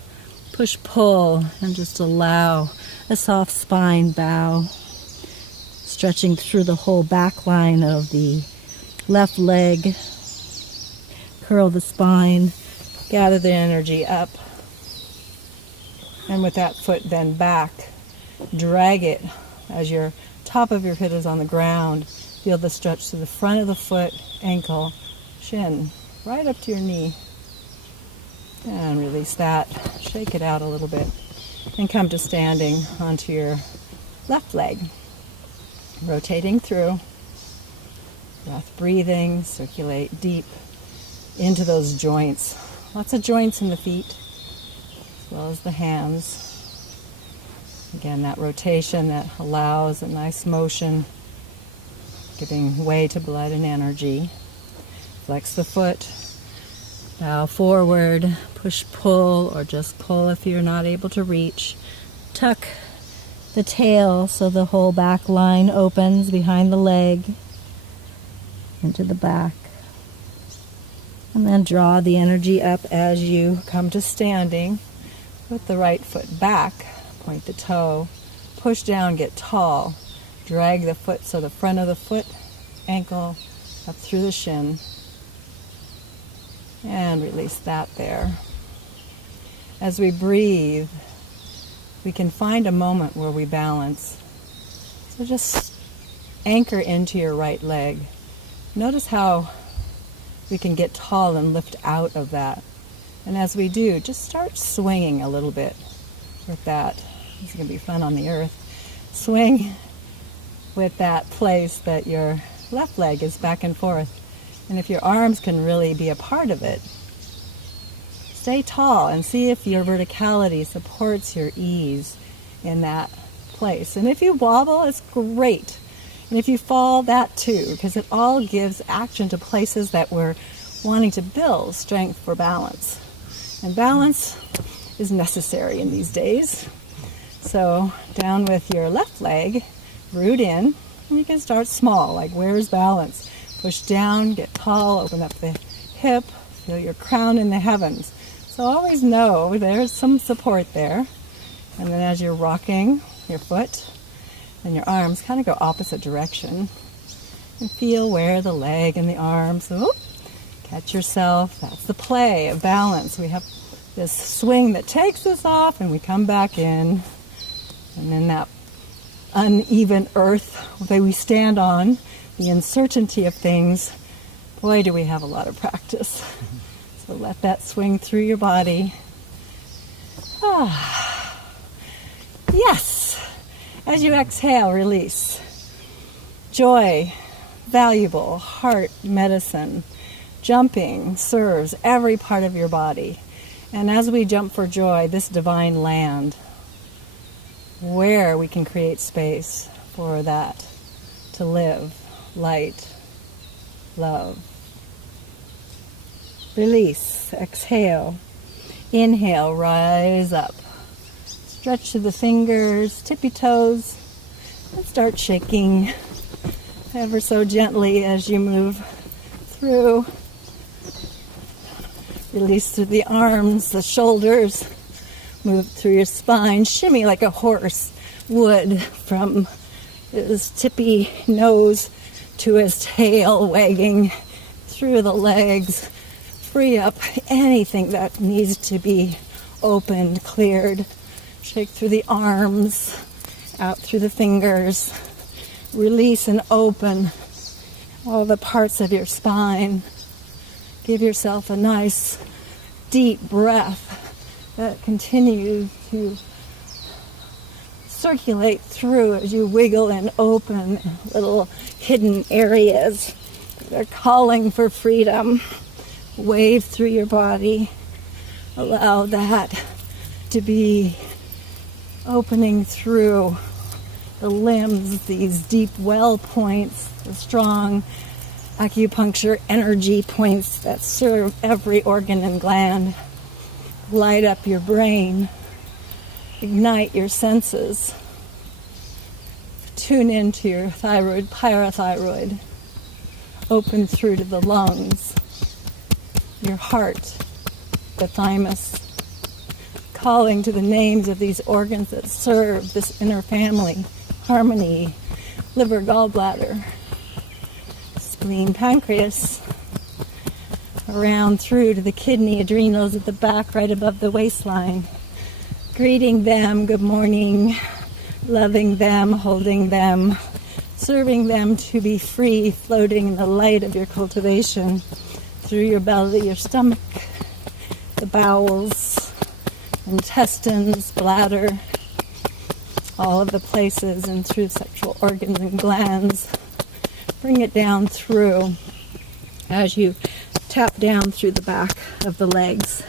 push, pull, and just allow a soft spine bow, stretching through the whole back line of the left leg. Curl the spine, gather the energy up, and with that foot then back, drag it as your top of your foot is on the ground. Feel the stretch to the front of the foot, ankle, shin, right up to your knee. And release that. Shake it out a little bit. And come to standing onto your left leg. Rotating through. Breath breathing. Circulate deep into those joints. Lots of joints in the feet, as well as the hands. Again, that rotation that allows a nice motion, giving way to blood and energy. Flex the foot. Bow forward, push, pull, or just pull if you're not able to reach. Tuck the tail so the whole back line opens behind the leg into the back. And then draw the energy up as you come to standing with the right foot back. Point the toe, push down, get tall. Drag the foot so the front of the foot, ankle, up through the shin. And release that there. As we breathe, we can find a moment where we balance. So just anchor into your right leg. Notice how we can get tall and lift out of that. And as we do, just start swinging a little bit with that. This is going to be fun on the earth. Swing with that place that your left leg is back and forth. And if your arms can really be a part of it, stay tall and see if your verticality supports your ease in that place. And if you wobble, it's great. And if you fall, that too, because it all gives action to places that we're wanting to build strength for balance. And balance is necessary in these days. So down with your left leg, root in, and you can start small, like where's balance? Push down, get tall, open up the hip, feel your crown in the heavens. So always know there's some support there. And then as you're rocking your foot and your arms, kind of go opposite direction. And feel where the leg and the arms, catch yourself. That's the play of balance. We have this swing that takes us off and we come back in. And then that uneven earth that we stand on, the uncertainty of things, boy, do we have a lot of practice. So let that swing through your body. Yes. As you exhale, release. Joy, valuable, heart medicine. Jumping serves every part of your body. And as we jump for joy, this divine land, where we can create space for that to live, light, love. Release, exhale, inhale, rise up. Stretch to the fingers, tippy toes, and start shaking ever so gently as you move through. Release through the arms, the shoulders, move through your spine, shimmy like a horse would from his tippy nose to his tail, wagging through the legs. Free up anything that needs to be opened, cleared. Shake through the arms, out through the fingers. Release and open all the parts of your spine. Give yourself a nice, deep breath that continues to circulate through as you wiggle and open little hidden areas that are calling for freedom. Wave through your body. Allow that to be opening through the limbs, these deep well points, the strong acupuncture energy points that serve every organ and gland. Light up your brain. Ignite your senses. Tune into your thyroid, parathyroid. Open through to the lungs. Your heart, the thymus, calling to the names of these organs that serve this inner family, harmony, liver, gallbladder, spleen, pancreas, around through to the kidney, adrenals at the back, right above the waistline, greeting them, good morning, loving them, holding them, serving them to be free, floating in the light of your cultivation, through your belly, your stomach, the bowels, intestines, bladder, all of the places, and through sexual organs and glands. Bring it down through as you tap down through the back of the legs.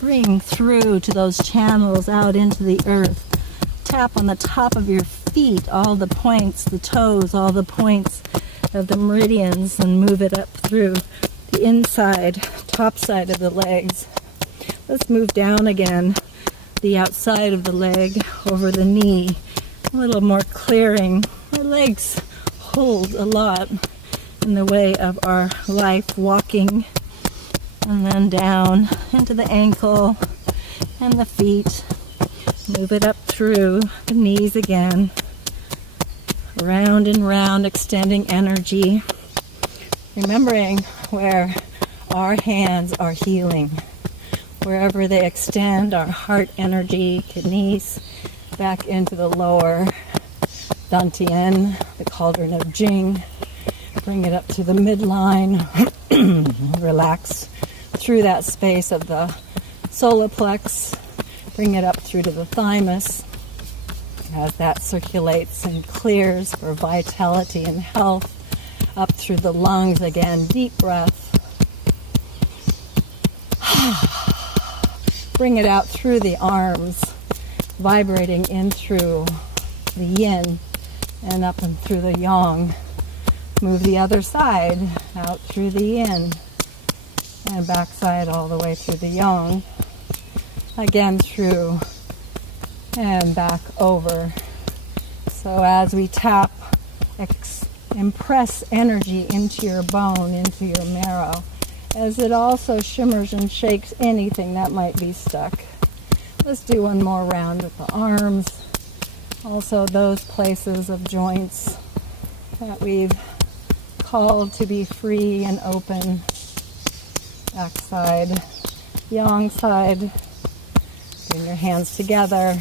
Bring through to those channels out into the earth. Tap on the top of your feet, all the points, the toes, all the points of the meridians, and move it up through the inside, top side of the legs. Let's move down again, the outside of the leg, over the knee. A little more clearing. Our legs hold a lot in the way of our life, walking, and then down into the ankle and the feet. Move it up through the knees again. Round and round, extending energy. Remembering where our hands are healing. Wherever they extend, our heart energy, kidneys, back into the lower dantian, the cauldron of Jing. Bring it up to the midline. Relax through that space of the solar plex. Bring it up through to the thymus. As that circulates and clears for vitality and health. Up through the lungs again, deep breath. Bring it out through the arms, vibrating in through the yin and up and through the yang. Move the other side out through the yin and backside all the way through the yang. Again through and back over. So as we tap, impress energy into your bone, into your marrow, as it also shimmers and shakes anything that might be stuck. Let's do one more round with the arms. Also those places of joints that we've called to be free and open. Backside, yang side. Bring your hands together.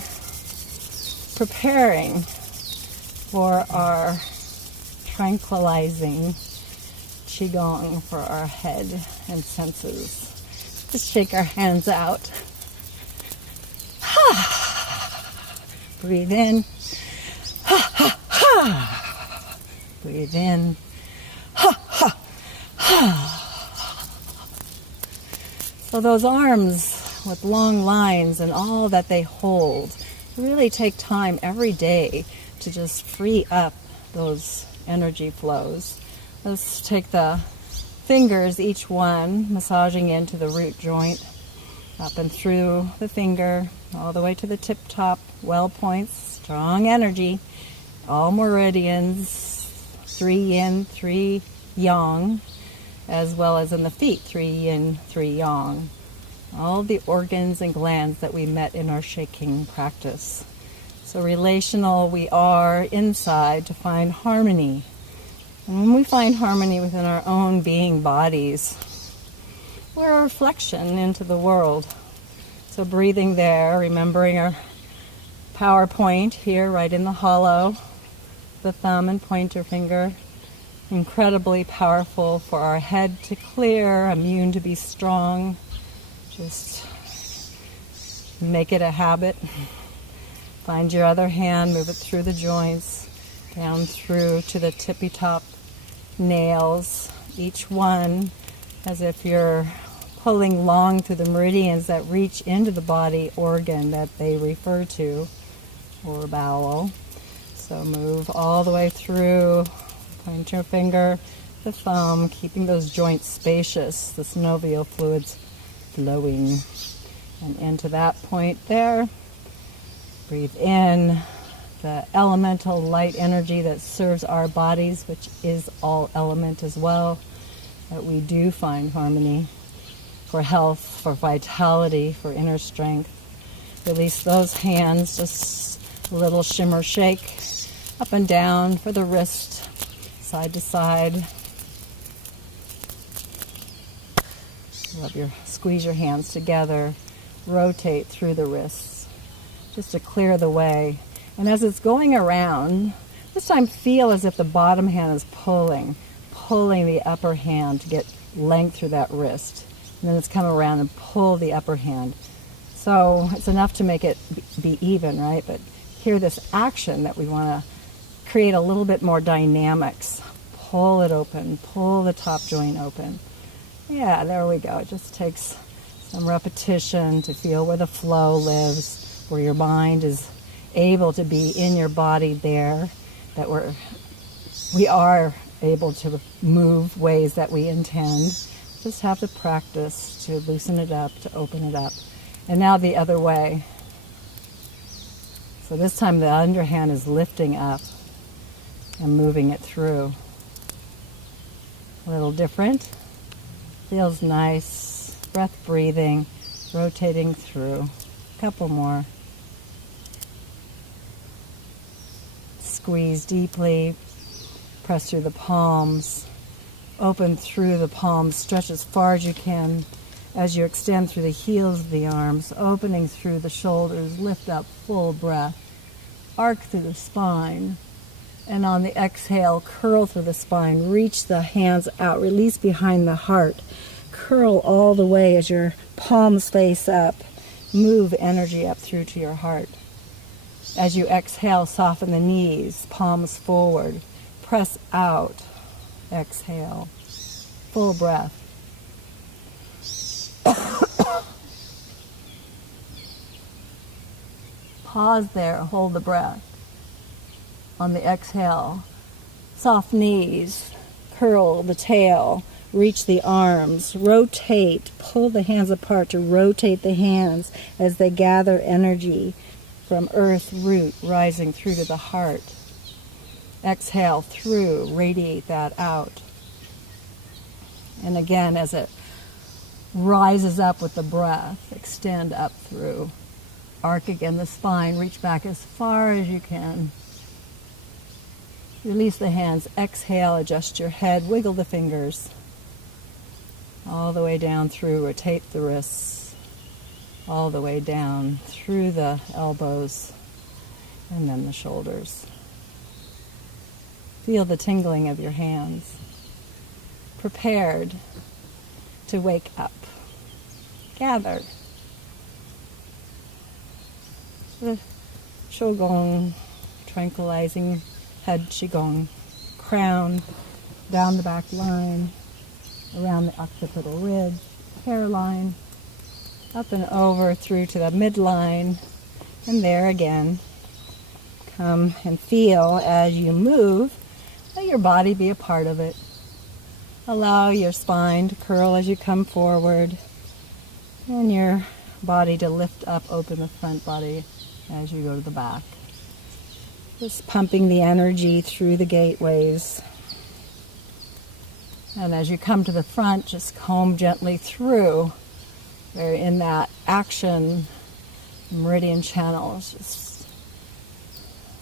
Preparing for our tranquilizing Qigong for our head and senses. Just shake our hands out. Breathe in. Breathe in. So those arms with long lines and all that they hold, really take time every day to just free up those energy flows. Let's take the fingers, each one, massaging into the root joint, up and through the finger, all the way to the tip top, well points, strong energy, all meridians, 3 yin, 3 yang, as well as in the feet, 3 yin, 3 yang. All the organs and glands that we met in our shaking practice. So relational, we are inside to find harmony. And when we find harmony within our own being bodies, we're a reflection into the world. So breathing there, remembering our power point here, right in the hollow, the thumb and pointer finger. Incredibly powerful for our head to clear, immune to be strong. Just make it a habit. Find your other hand, move it through the joints, down through to the tippy top nails, each one as if you're pulling long through the meridians that reach into the body organ that they refer to, or bowel. So move all the way through, point your finger, the thumb, keeping those joints spacious, the synovial fluids flowing. And into that point there, breathe in the elemental light energy that serves our bodies, which is all element as well, that we do find harmony for health, for vitality, for inner strength. Release those hands, just a little shimmer shake up and down for the wrist, side to side. Squeeze your hands together, rotate through the wrists, just to clear the way. And as it's going around, this time feel as if the bottom hand is pulling the upper hand to get length through that wrist. And then it's come around and pull the upper hand. So it's enough to make it be even, right? But here, this action that we want to create a little bit more dynamics. Pull it open, pull the top joint open. Yeah, there we go. It just takes some repetition to feel where the flow lives, where your mind is able to be in your body there, that we are able to move ways that we intend. Just have to practice to loosen it up, to open it up. And now the other way. So this time the underhand is lifting up and moving it through. A little different. Feels nice. Breath breathing, rotating through. A couple more. Squeeze deeply. Press through the palms. Open through the palms. Stretch as far as you can as you extend through the heels of the arms. Opening through the shoulders. Lift up, full breath. arc through the spine. And on the exhale, curl through the spine. Reach the hands out. Release behind the heart. Curl all the way as your palms face up. Move energy up through to your heart. As you exhale, soften the knees, palms forward. Press out. Exhale. Full breath. Pause there, hold the breath. On the exhale, soft knees, curl the tail, reach the arms, rotate, pull the hands apart to rotate the hands as they gather energy from earth root rising through to the heart. Exhale through, radiate that out. And again, as it rises up with the breath, extend up through. Arc again the spine, reach back as far as you can. Release the hands, exhale, adjust your head, wiggle the fingers. All the way down through, rotate the wrists. All the way down through the elbows and then the shoulders. Feel the tingling of your hands. Prepared to wake up. Gathered. The Qigong, tranquilizing head Qigong. Crown, down the back line, around the occipital ridge, hairline, up and over through to the midline, and there again. Come and feel as you move, let your body be a part of it. Allow your spine to curl as you come forward, and your body to lift up, open the front body as you go to the back. Just pumping the energy through the gateways. And as you come to the front, just comb gently through. We're in that action meridian channels, just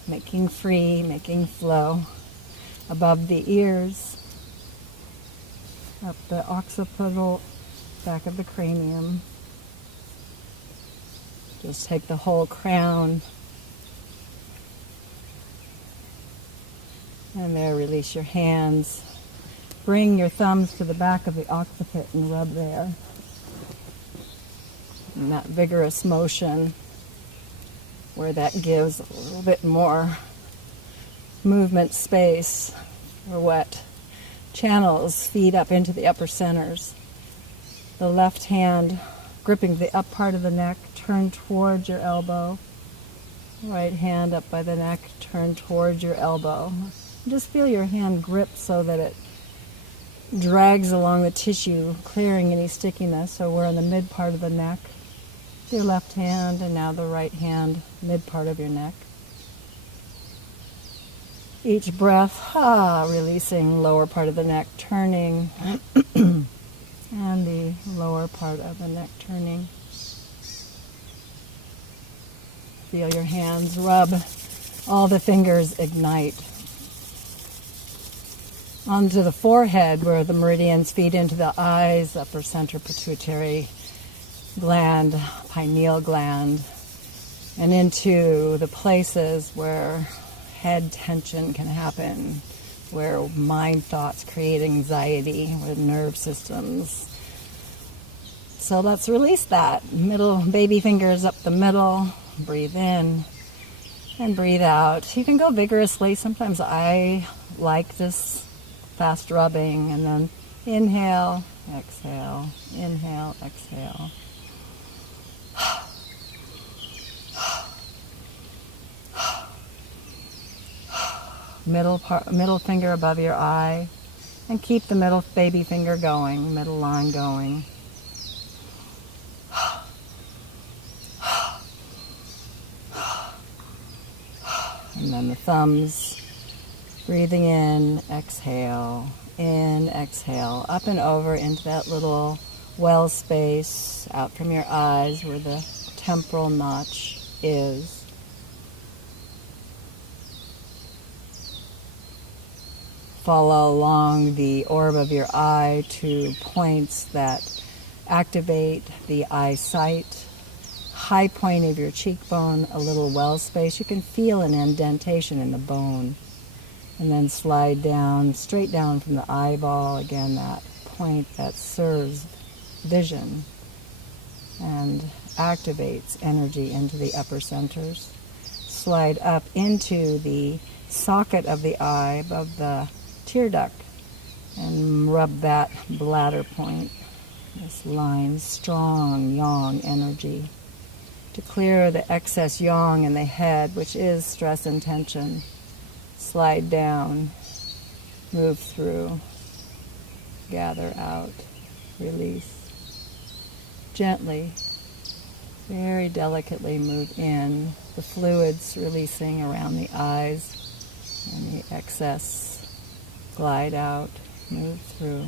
making free, making flow. Above the ears, up the occipital, back of the cranium. Just take the whole crown. And there, release your hands. Bring your thumbs to the back of the occiput and rub there. And that vigorous motion where that gives a little bit more movement space for what channels feed up into the upper centers. The left hand gripping the up part of the neck, turn towards your elbow. Right hand up by the neck, turn towards your elbow. Just feel your hand grip so that it drags along the tissue, clearing any stickiness. So we're in the mid part of the neck. Your left hand, and now the right hand, mid part of your neck. Each breath, releasing lower part of the neck, turning, and the lower part of the neck turning. Feel your hands rub, all the fingers ignite. Onto the forehead where the meridians feed into the eyes, upper center pituitary gland, pineal gland, and into the places where head tension can happen, where mind thoughts create anxiety, with nerve systems. So let's release that. Middle baby fingers up the middle, breathe in and breathe out. You can go vigorously. Sometimes I like this fast rubbing, and then inhale, exhale, inhale, exhale. Middle finger above your eye, and keep the middle baby finger going, middle line going. And then the thumbs, breathing in, exhale, up and over into that little well space out from your eyes where the temporal notch is. Follow along the orb of your eye to points that activate the eyesight high point of your cheekbone, a little well space. You can feel an indentation in the bone. And then slide down, straight down from the eyeball, again that point that serves vision and activates energy into the upper centers. Slide up into the socket of the eye above the tear duct and rub that bladder point. This line, strong yang energy to clear the excess yang in the head, which is stress and tension. Slide down, move through, gather out, release. Gently, very delicately move in, the fluids releasing around the eyes and the excess. Glide out, move through.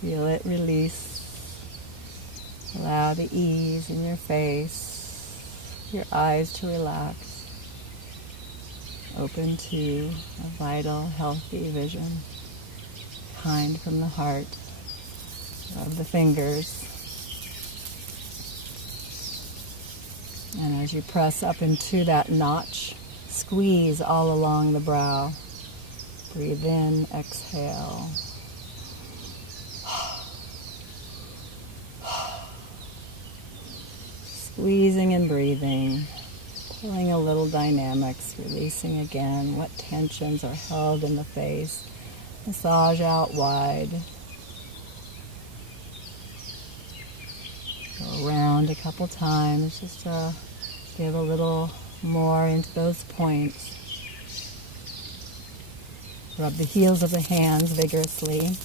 Feel it release. Allow the ease in your face, your eyes to relax. Open to a vital, healthy vision. Kind from the heart. Rub the fingers. And as you press up into that notch, squeeze all along the brow. Breathe in, exhale. Squeezing and breathing, pulling a little dynamics, releasing again what tensions are held in the face. Massage out wide. Go around a couple times just to give a little more into those points. Rub the heels of the hands vigorously.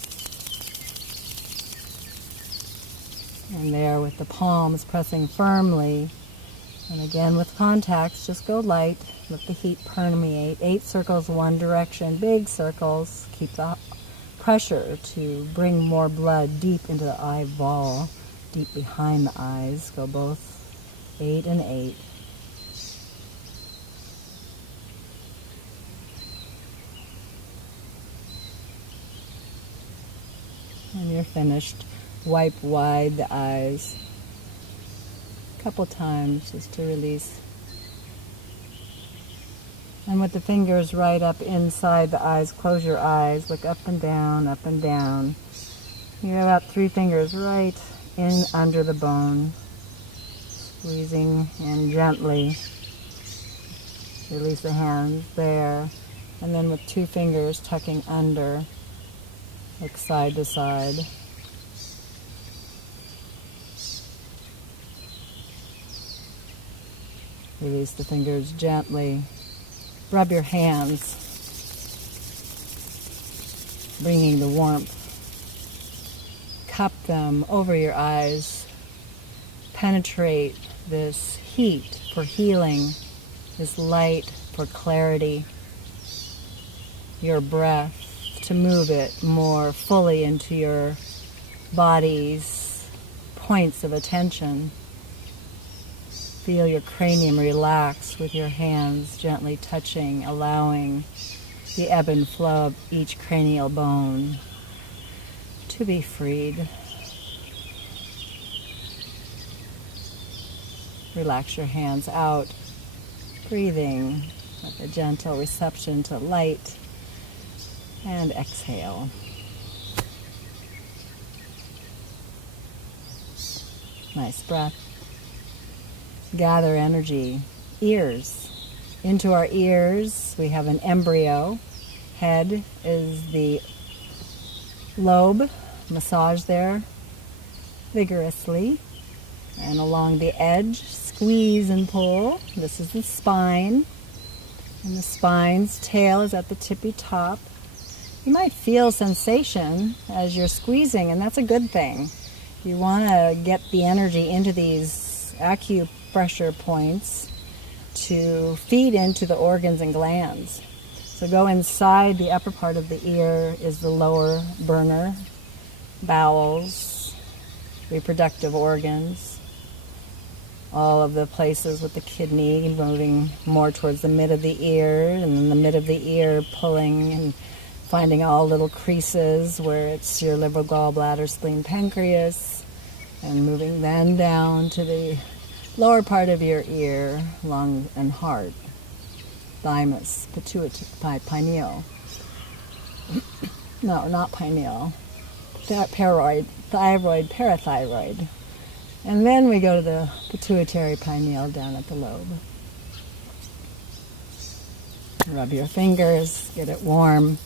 And there with the palms pressing firmly. And again with contacts, just go light. Let the heat permeate. 8 circles one direction, big circles. Keep the pressure to bring more blood deep into the eyeball, deep behind the eyes. Go both 8 and 8. When you're finished, wipe wide the eyes a couple times just to release. And with the fingers right up inside the eyes, close your eyes, look up and down, up and down. You have about 3 fingers right in under the bone, squeezing in gently. Release the hands there, and then with 2 fingers tucking under, look side to side. Release the fingers gently. Rub your hands, bringing the warmth. Cup them over your eyes. Penetrate this heat for healing, this light for clarity. Your breath to move it more fully into your body's points of attention. Feel your cranium relax with your hands gently touching, allowing the ebb and flow of each cranial bone to be freed. Relax your hands out, breathing with a gentle reception to light, and exhale. Nice breath. Gather energy. Ears. Into our ears, we have an embryo. Head is the lobe. Massage there vigorously. And along the edge, squeeze and pull. This is the spine. And the spine's tail is at the tippy top. You might feel sensation as you're squeezing, and that's a good thing. You want to get the energy into these acupressure points to feed into the organs and glands. So go inside the upper part of the ear is the lower burner, bowels, reproductive organs, all of the places with the kidney moving more towards the mid of the ear, and then the mid of the ear pulling and finding all little creases where it's your liver, gallbladder, spleen, pancreas, and moving then down to the lower part of your ear, lung, and heart, thymus, pituitary, pineal. No, not pineal. Thyroid, parathyroid. And then we go to the pituitary pineal down at the lobe. Rub your fingers, get it warm,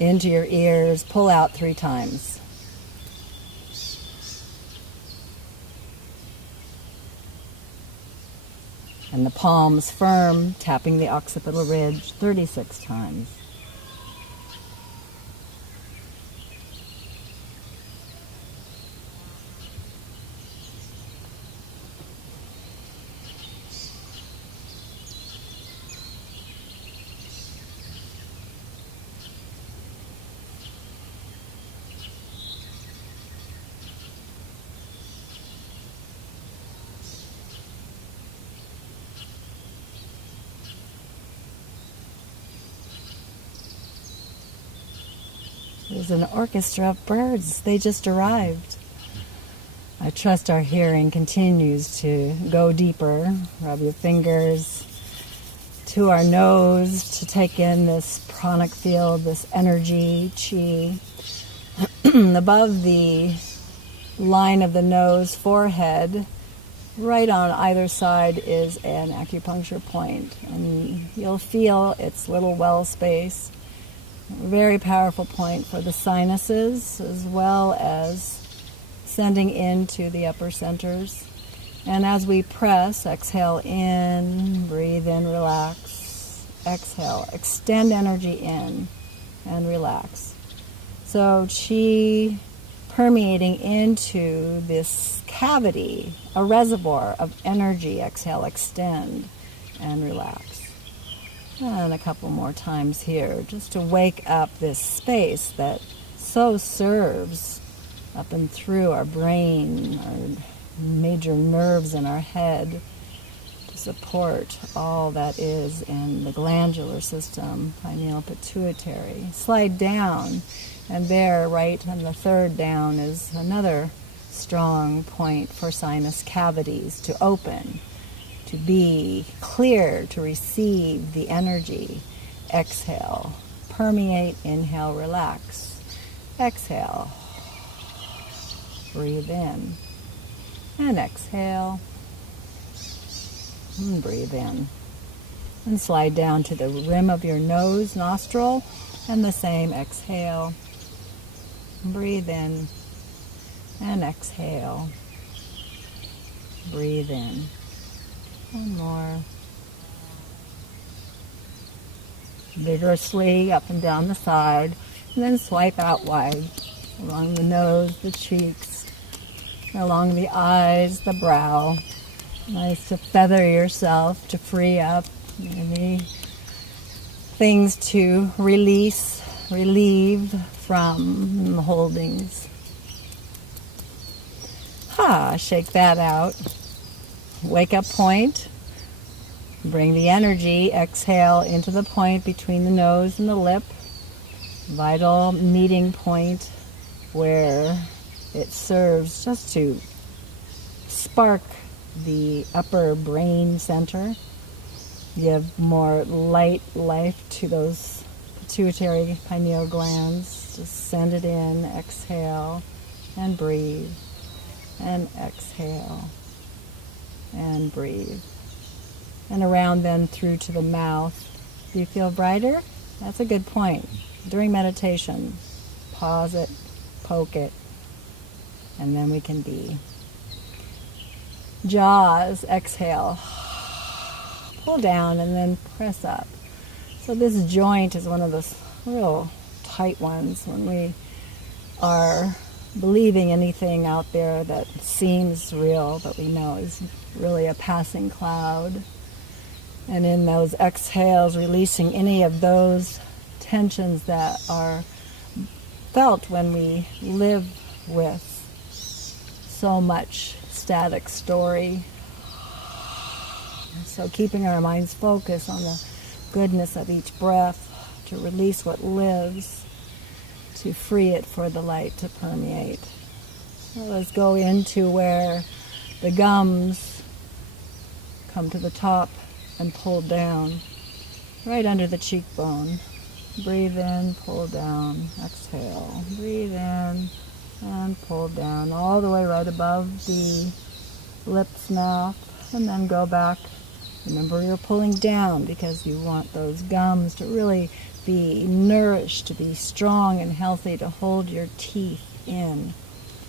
into your ears, pull out 3 times. And the palms firm, tapping the occipital ridge 36 times. There's an orchestra of birds. They just arrived. I trust our hearing continues to go deeper. Rub your fingers to our nose to take in this pranic field, this energy, chi. Above the line of the nose, forehead, right on either side is an acupuncture point. And you'll feel its little well space. Very powerful point for the sinuses as well as sending into the upper centers. And as we press, exhale in, breathe in, relax. Exhale, extend energy in and relax. So chi permeating into this cavity, a reservoir of energy. Exhale, extend and relax. And a couple more times here, just to wake up this space that so serves up and through our brain, our major nerves in our head, to support all that is in the glandular system, pineal, pituitary. Slide down, and there, right on the third down, is another strong point for sinus cavities to open, to be clear, to receive the energy. Exhale, permeate, inhale, relax. Exhale, breathe in, and exhale, and breathe in. And slide down to the rim of your nose, nostril, and the same. Exhale, breathe in, and exhale, breathe in. One more. Vigorously up and down the side, and then swipe out wide along the nose, the cheeks, along the eyes, the brow. Nice to feather yourself, to free up any things to release, relieve from the holdings. Shake that out. Wake up point. Bring the energy, exhale into the point between the nose and the lip. Vital meeting point where it serves just to spark the upper brain center. Give more light life to those pituitary pineal glands. Just send it in, exhale, and breathe. And exhale. And breathe. And around then through to the mouth. Do you feel brighter? That's a good point. During meditation, pause it, poke it, and then we can be. Jaws, exhale. Pull down and then press up. So this joint is one of those real tight ones when we are believing anything out there that seems real, but we know is really a passing cloud. And in those exhales, releasing any of those tensions that are felt when we live with so much static story. So keeping our minds focused on the goodness of each breath, to release what lives, to free it for the light to permeate. So let's go into where the gums come to the top and pull down, right under the cheekbone. Breathe in, pull down, exhale. Breathe in and pull down, all the way right above the lips, mouth, and then go back. Remember, you're pulling down because you want those gums to really be nourished, to be strong and healthy, to hold your teeth in.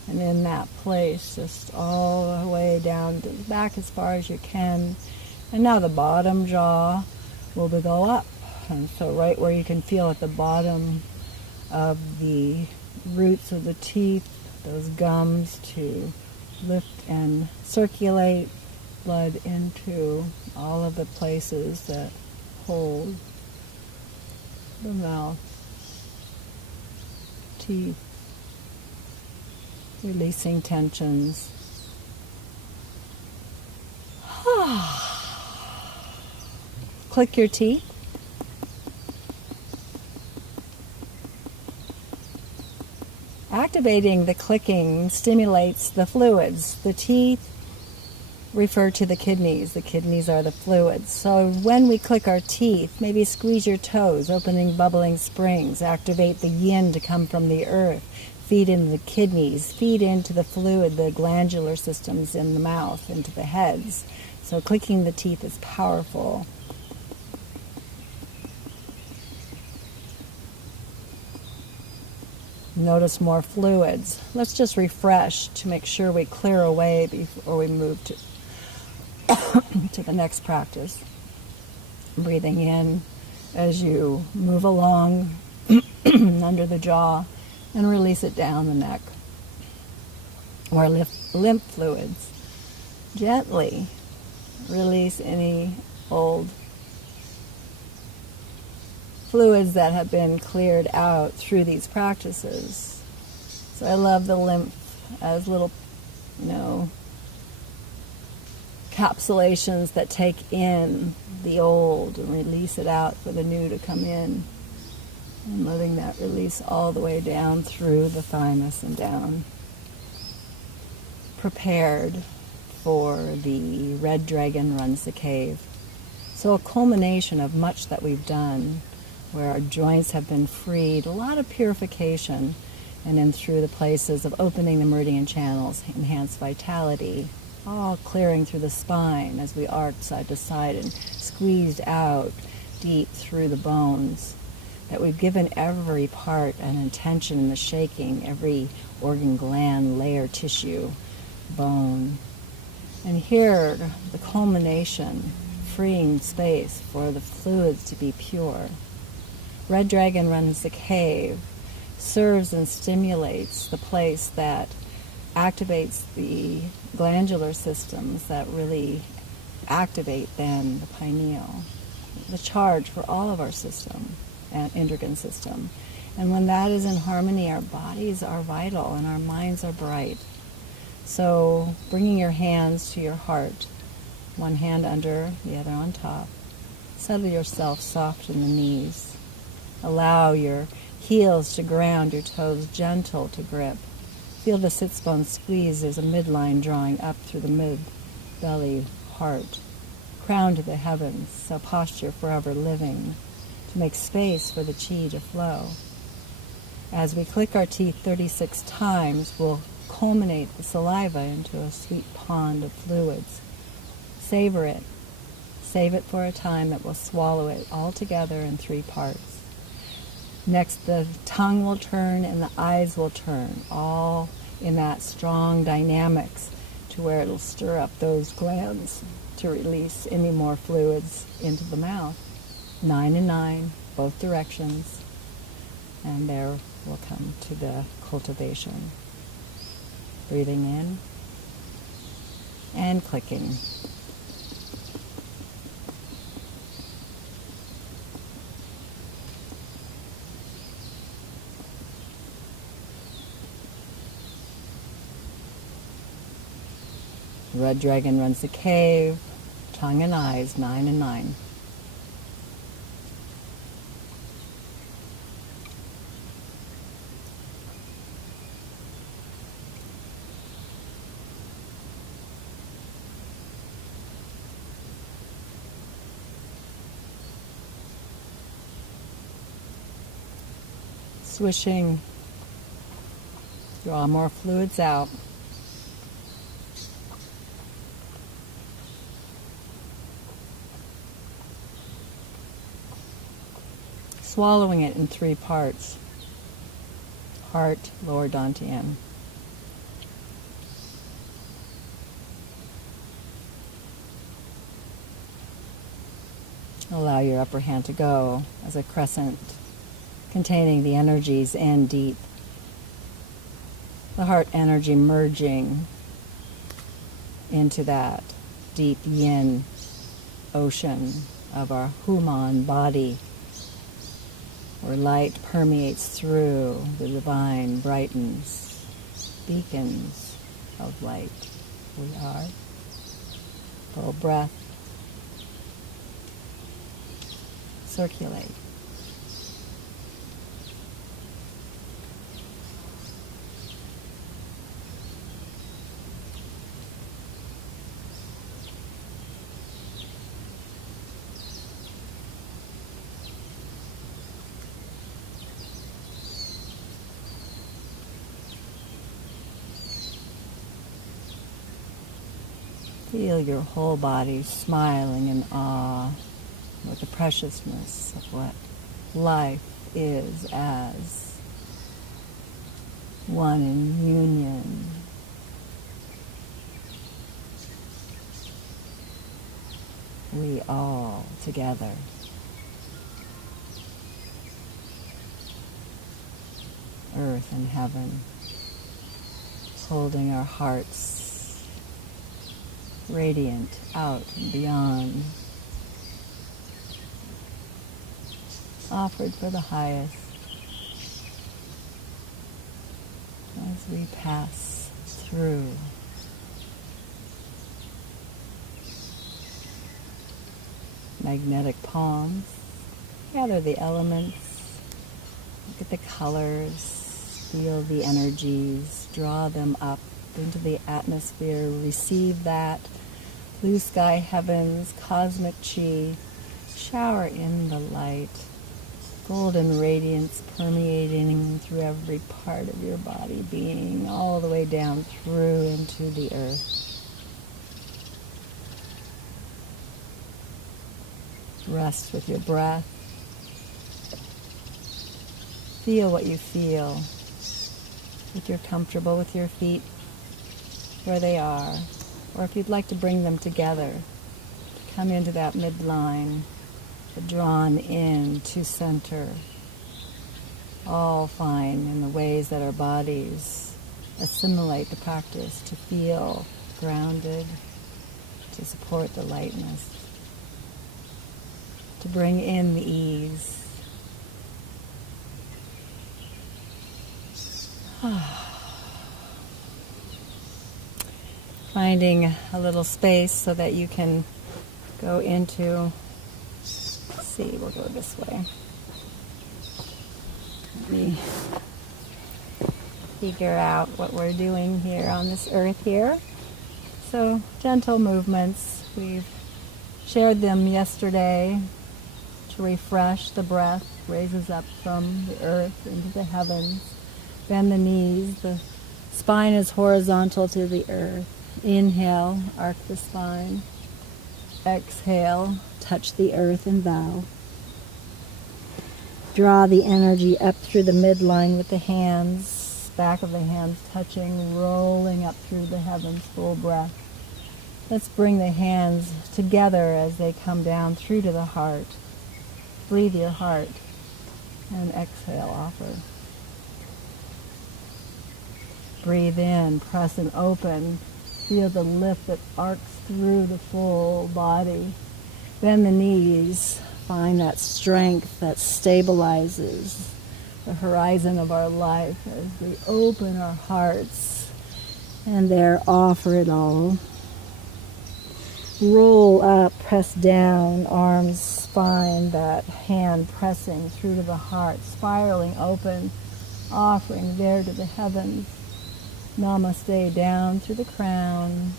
And in that place, just all the way down to the back as far as you can. And now the bottom jaw will go up. And so right where you can feel at the bottom of the roots of the teeth, those gums to lift and circulate blood into all of the places that hold the mouth, teeth, releasing tensions. Click your teeth. Activating the clicking stimulates the fluids. The teeth refer to the kidneys. The kidneys are the fluids. So when we click our teeth, maybe squeeze your toes, opening bubbling springs. Activate the yin to come from the earth. Feed into the kidneys. Feed into the fluid, the glandular systems in the mouth, into the heads. So clicking the teeth is powerful. Notice more fluids. Let's just refresh to make sure we clear away before we move to to the next practice. Breathing in as you move along under the jaw and release it down the neck. Or lymph fluids. Gently release any old fluids that have been cleared out through these practices. So I love the lymph as little, capsulations that take in the old and release it out for the new to come in. And letting that release all the way down through the thymus and down. Prepared for the red dragon runs the cave. So a culmination of much that we've done, where our joints have been freed, a lot of purification, and then through the places of opening the meridian channels, enhanced vitality, all clearing through the spine as we arc side to side and squeezed out deep through the bones, that we've given every part an intention in the shaking, every organ, gland, layer, tissue, bone. And here, the culmination, freeing space for the fluids to be pure. Red Dragon runs the cave, serves and stimulates the place that activates the glandular systems that really activate then the pineal, the charge for all of our system and endocrine system. And when that is in harmony, our bodies are vital and our minds are bright. So bringing your hands to your heart, one hand under, the other on top. Settle yourself soft in the knees. Allow your heels to ground, your toes gentle to grip. Feel the sits bone squeeze. There's a midline drawing up through the mid-belly, heart. Crown to the heavens, so posture forever living, to make space for the chi to flow. As we click our teeth 36 times, we'll culminate the saliva into a sweet pond of fluids. Savor it. Save it for a time that will swallow it all together in 3 parts. Next, the tongue will turn and the eyes will turn, all in that strong dynamics to where it'll stir up those glands to release any more fluids into the mouth. 9 and 9, both directions. And there we'll come to the cultivation. Breathing in and clicking. Red Dragon runs the cave, tongue and eyes, 9 and 9. Swishing. Draw more fluids out. Swallowing it in 3 parts. Heart, lower dantian. Allow your upper hand to go as a crescent containing the energies in deep. The heart energy merging into that deep yin ocean of our human body, where light permeates through, the divine brightens, beacons of light. We are. Full breath. Circulate. Feel your whole body smiling in awe with the preciousness of what life is as one in union. We all together. Earth and heaven, holding our hearts radiant out and beyond, offered for the highest as we pass through. Magnetic palms, gather the elements, look at the colors, feel the energies, draw them up into the atmosphere, receive that blue sky heavens, cosmic chi, shower in the light, golden radiance permeating through every part of your body, being all the way down through into the earth. Rest with your breath. Feel what you feel. If you're comfortable with your feet where they are, or if you'd like to bring them together, come into that midline, drawn in to center, all fine in the ways that our bodies assimilate the practice to feel grounded, to support the lightness, to bring in the ease. Finding a little space so that you can go into, let's see, we'll go this way. Let me figure out what we're doing here on this earth here. So, gentle movements. We've shared them yesterday to refresh. The breath raises up from the earth into the heavens. Bend the knees. The spine is horizontal to the earth. Inhale, arc the spine. Exhale, touch the earth and bow. Draw the energy up through the midline with the hands, back of the hands touching, rolling up through the heavens, full breath. Let's bring the hands together as they come down through to the heart. Breathe your heart and exhale, offer. Breathe in, press and open. Feel the lift that arcs through the full body. Bend the knees. Find that strength that stabilizes the horizon of our life as we open our hearts and there offer it all. Roll up, press down, arms, spine, that hand pressing through to the heart, spiraling open, offering there to the heavens. Namaste down through the crown,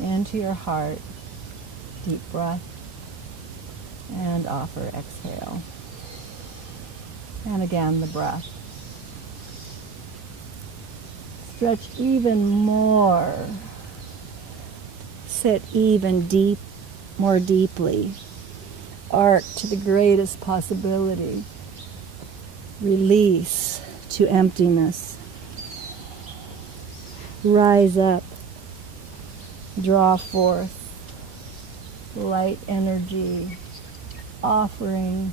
into your heart. Deep breath. And offer, exhale. And again, the breath. Stretch even more. Sit even more deeply. Arc to the greatest possibility. Release to emptiness. Rise up. Draw forth light energy, offering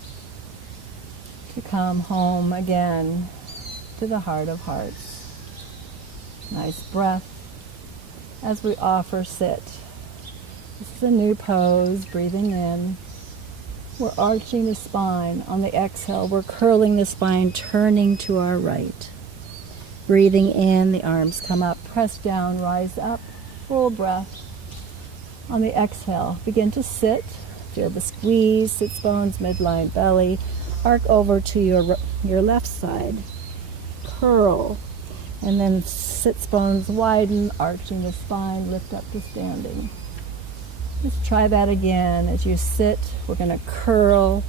to come home again to the heart of hearts. Nice breath as we offer sit. This is a new pose, breathing in. We're arching the spine. On the exhale, we're curling the spine, turning to our right. Breathing in, the arms come up, press down, rise up, full breath. On the exhale, begin to sit. Feel the squeeze, sits bones, midline, belly. Arc over to your left side. Curl. And then sits bones widen, arching the spine, lift up to standing. Let's try that again. As you sit, we're going to curl,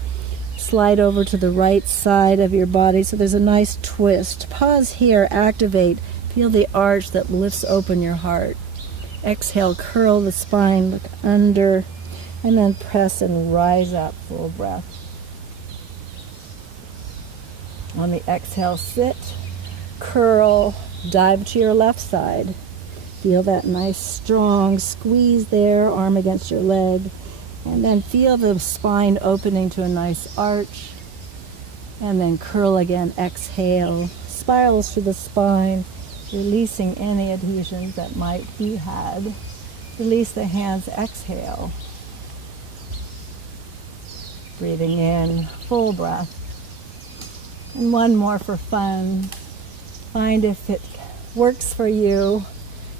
slide over to the right side of your body so there's a nice twist. Pause here, activate. Feel the arch that lifts open your heart. Exhale, curl the spine, look under, and then press and rise up, full breath. On the exhale, sit, curl, dive to your left side. Feel that nice strong squeeze there, arm against your leg. And then feel the spine opening to a nice arch. And then curl again, exhale. Spirals through the spine, releasing any adhesions that might be had. Release the hands, exhale. Breathing in, full breath. And one more for fun. Find if it works for you.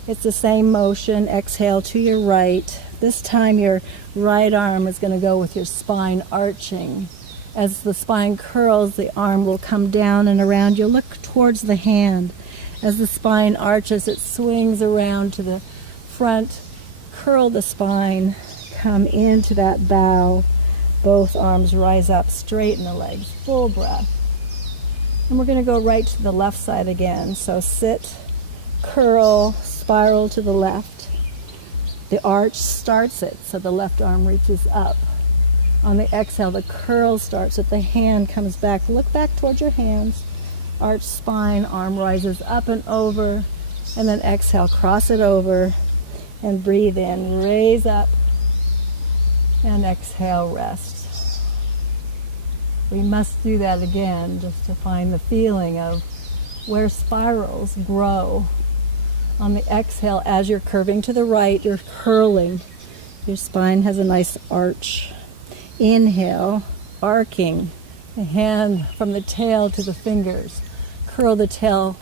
It's the same motion. Exhale to your right. This time your right arm is going to go with your spine arching. As the spine curls, the arm will come down and around. You'll look towards the hand. As the spine arches, it swings around to the front. Curl the spine. Come into that bow. Both arms rise up. Straighten the legs. Full breath. And we're going to go right to the left side again. So sit, curl, spiral to the left. The arch starts it, so the left arm reaches up. On the exhale, the curl starts it. The hand comes back. Look back towards your hands. Arch spine, arm rises up and over. And then exhale, cross it over. And breathe in, raise up. And exhale, rest. We must do that again just to find the feeling of where spirals grow. On the exhale, as you're curving to the right, you're curling. Your spine has a nice arch. Inhale, arcing. The hand from the tail to the fingers. Curl the tail.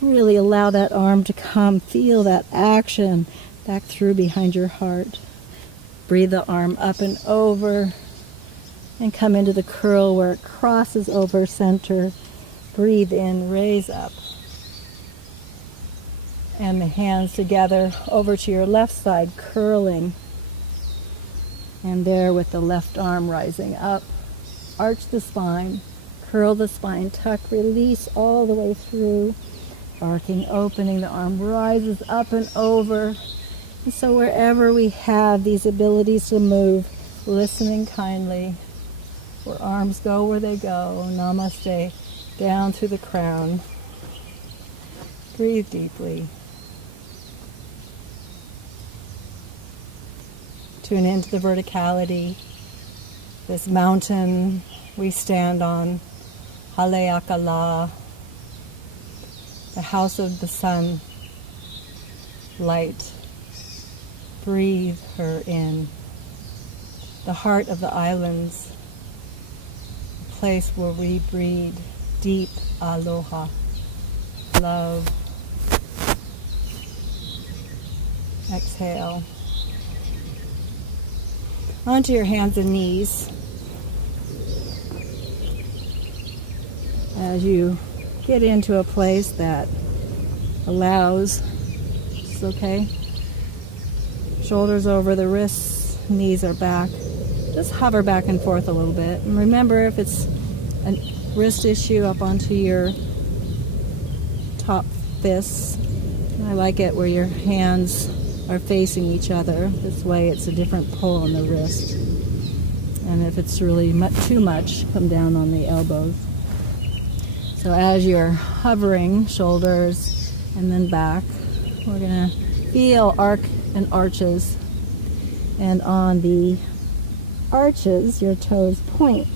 Really allow that arm to come. Feel that action back through behind your heart. Breathe the arm up and over. And come into the curl where it crosses over center. Breathe in, raise up. And the hands together over to your left side, curling. And there with the left arm rising up. Arch the spine, curl the spine, tuck, release all the way through. Arcing, opening, the arm rises up and over. And so wherever we have these abilities to move, listening kindly, where arms go where they go. Namaste, down through the crown. Breathe deeply. Tune into the verticality. This mountain we stand on, Haleakala, the house of the sun, light. Breathe her in. The heart of the islands, place where we breathe deep aloha, love. Exhale. Onto your hands and knees. As you get into a place that allows, it's okay. Shoulders over the wrists, knees are back. Just hover back and forth a little bit. And remember, if it's a wrist issue, up onto your top fists. I like it where your hands are facing each other. This way it's a different pull on the wrist. And if it's really too much, come down on the elbows. So as you're hovering, shoulders and then back, we're going to feel arc and arches. And on the arches, your toes point.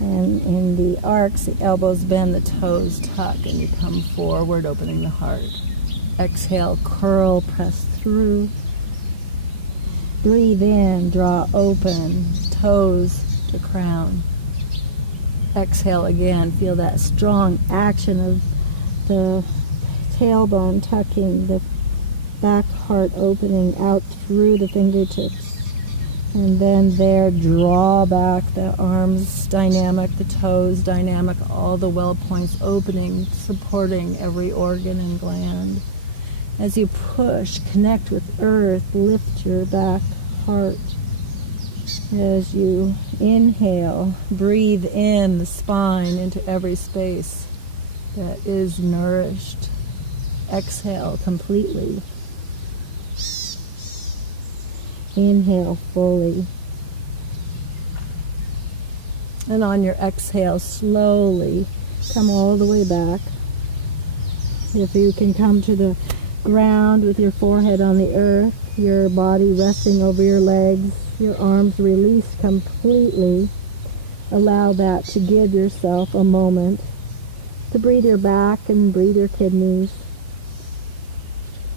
And in the arcs, the elbows bend, the toes tuck, and you come forward, opening the heart. Exhale, curl, press through. Breathe in, draw open, toes to crown. Exhale again, feel that strong action of the tailbone tucking, the back heart opening out through the fingertips. And then there, draw back, the arms dynamic, the toes dynamic, all the well points opening, supporting every organ and gland. As you push, connect with earth, lift your back heart. As you inhale, breathe in the spine into every space that is nourished. Exhale completely. Inhale fully. And on your exhale, slowly come all the way back. If you can come to the ground with your forehead on the earth, your body resting over your legs, your arms released completely, allow that to give yourself a moment to breathe your back and breathe your kidneys,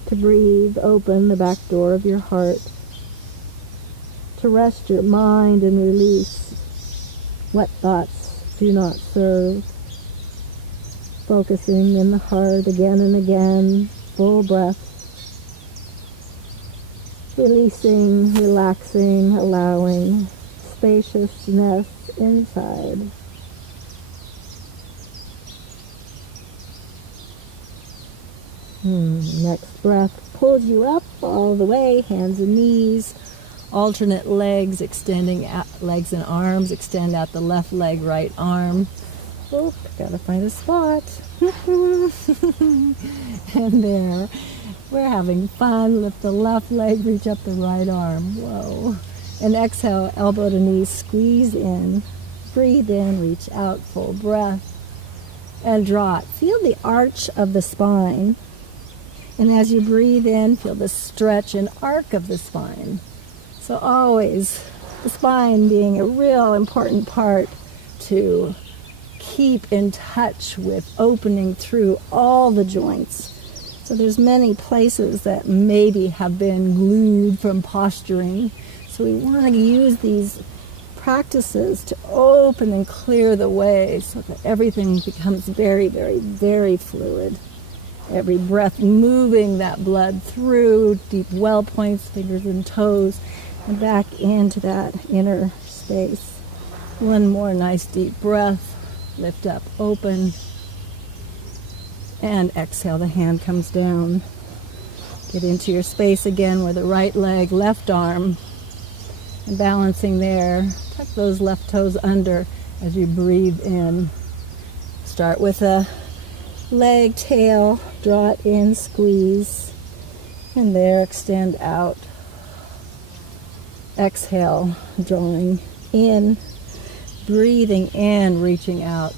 to breathe open the back door of your heart, to rest your mind and release what thoughts do not serve. Focusing in the heart again and again, full breath. Releasing, relaxing, allowing spaciousness inside. Next breath pulls you up all the way, hands and knees. Alternate legs, extending out, legs and arms, extend out the left leg, right arm. Oh, gotta find a spot. And there, we're having fun. Lift the left leg, reach up the right arm. Whoa. And exhale, elbow to knee, squeeze in. Breathe in, reach out, full breath. And draw it. Feel the arch of the spine. And as you breathe in, feel the stretch and arc of the spine. So always the spine being a real important part to keep in touch with, opening through all the joints. So there's many places that maybe have been glued from posturing. So we want to use these practices to open and clear the way so that everything becomes very, very, very fluid. Every breath moving that blood through deep well points, fingers and toes, and back into that inner space. One more nice deep breath. Lift up, open, and exhale. The hand comes down. Get into your space again where the right leg, left arm, and balancing there. Tuck those left toes under as you breathe in. Start with a leg, tail, draw it in, squeeze, and there, extend out. Exhale, drawing in, breathing in, reaching out.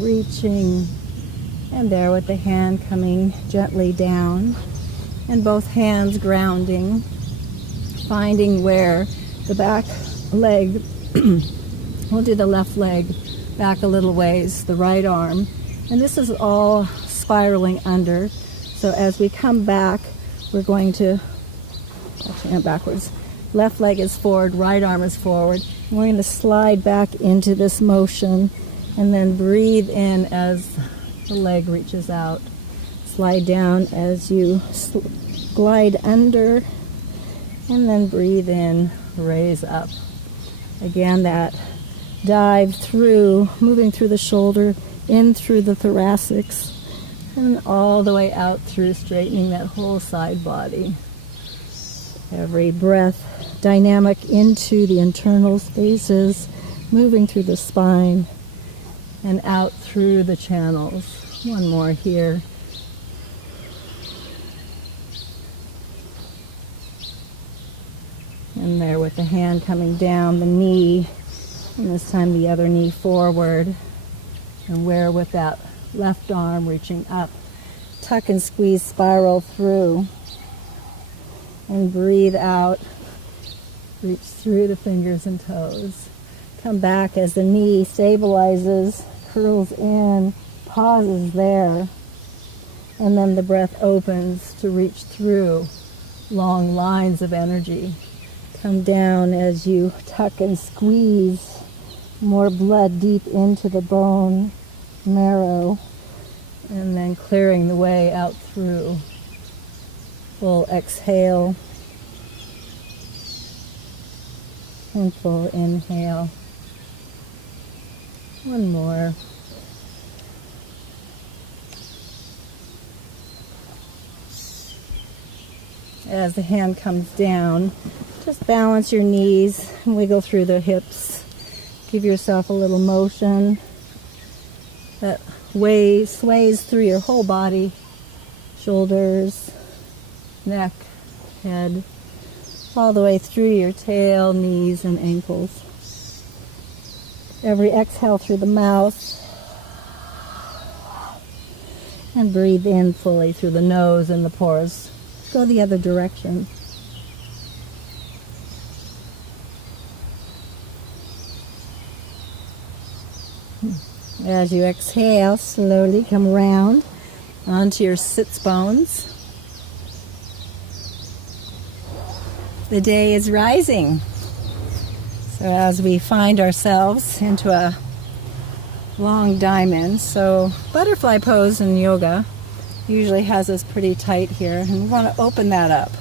Reaching, and there with the hand coming gently down, and both hands grounding, finding where the back leg, we'll do the left leg back a little ways, the right arm, and this is all spiraling under. So as we come back, we're going to, actually I'm backwards, left leg is forward, right arm is forward, and we're going to slide back into this motion. And then breathe in as the leg reaches out. Slide down as you glide under. And then breathe in, raise up. Again, that dive through, moving through the shoulder, in through the thoracics, and all the way out through, straightening that whole side body. Every breath dynamic into the internal spaces, moving through the spine and out through the channels. One more here. And there with the hand coming down the knee, and this time the other knee forward. And where with that left arm reaching up, tuck and squeeze, spiral through. And breathe out, reach through the fingers and toes. Come back as the knee stabilizes, curls in, pauses there. And then the breath opens to reach through long lines of energy. Come down as you tuck and squeeze, more blood deep into the bone marrow, and then clearing the way out through. Full exhale and full inhale. One more. As the hand comes down, just balance your knees and wiggle through the hips. Give yourself a little motion that sways through your whole body, shoulders, neck, head, all the way through your tail, knees, and ankles. Every exhale through the mouth, and breathe in fully through the nose and the pores. Go the other direction. As you exhale, slowly come around onto your sits bones. The day is rising. So as we find ourselves into a long diamond, so butterfly pose in yoga usually has us pretty tight here, and we want to open that up.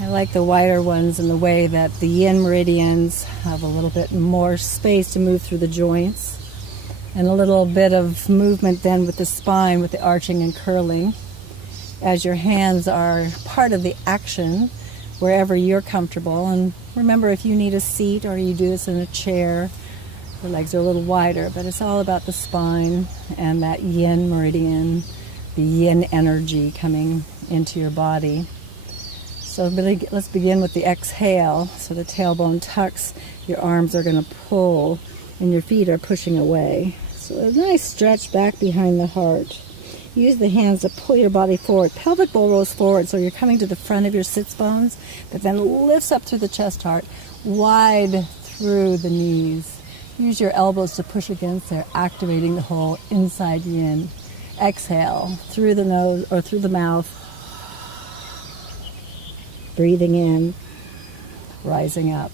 I like the wider ones in the way that the yin meridians have a little bit more space to move through the joints, and a little bit of movement then with the spine, with the arching and curling, as your hands are part of the action wherever you're comfortable. And remember, if you need a seat or you do this in a chair, the legs are a little wider, but it's all about the spine and that yin meridian, the yin energy coming into your body. So let's begin with the exhale. So the tailbone tucks, your arms are going to pull, and your feet are pushing away. So a nice stretch back behind the heart. Use the hands to pull your body forward. Pelvic bowl rolls forward, so you're coming to the front of your sits bones, but then lifts up through the chest heart, wide through the knees. Use your elbows to push against there, activating the whole inside yin. Exhale through the nose or through the mouth. Breathing in, rising up.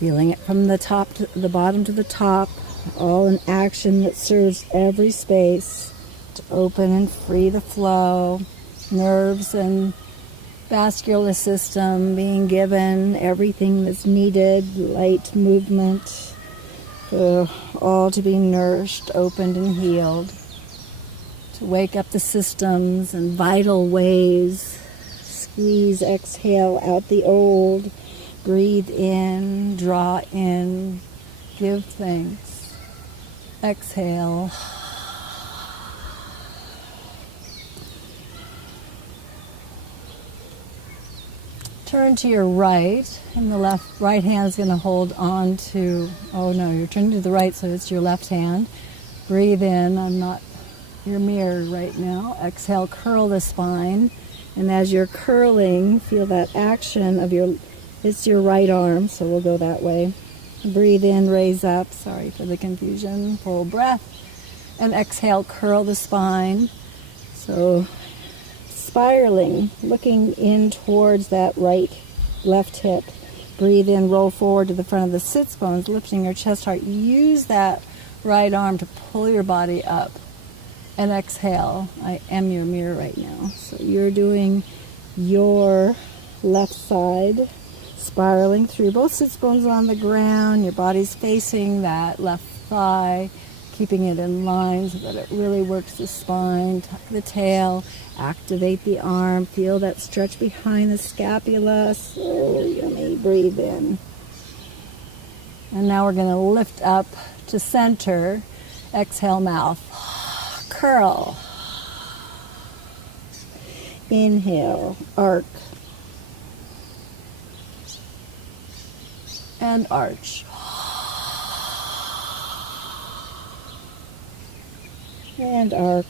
Feeling it from the top to the bottom to the top, all in action that serves every space to open and free the flow, nerves and vascular system being given everything that's needed, light movement, all to be nourished, opened, and healed, to wake up the systems in vital ways. Squeeze, exhale out the old. Breathe in, draw in, give thanks. Exhale. Turn to your right, and the right hand is going to hold on to, you're turning to the right, so it's your left hand. Breathe in, I'm not your mirror right now. Exhale, curl the spine, and as you're curling, feel that action of it's your right arm, so we'll go that way. Breathe in, raise up. Sorry for the confusion. Full breath. And exhale, curl the spine. So spiraling, looking in towards that left hip. Breathe in, roll forward to the front of the sits bones, lifting your chest heart. Use that right arm to pull your body up. And exhale. I am your mirror right now. So you're doing your left side, spiraling through. Both sits bones on the ground. Your body's facing that left thigh, keeping it in line so that it really works the spine. Tuck the tail, activate the arm. Feel that stretch behind the scapula. So yummy. Breathe in. And now we're going to lift up to center. Exhale, mouth. Curl. Inhale, arc. And arch. And arc.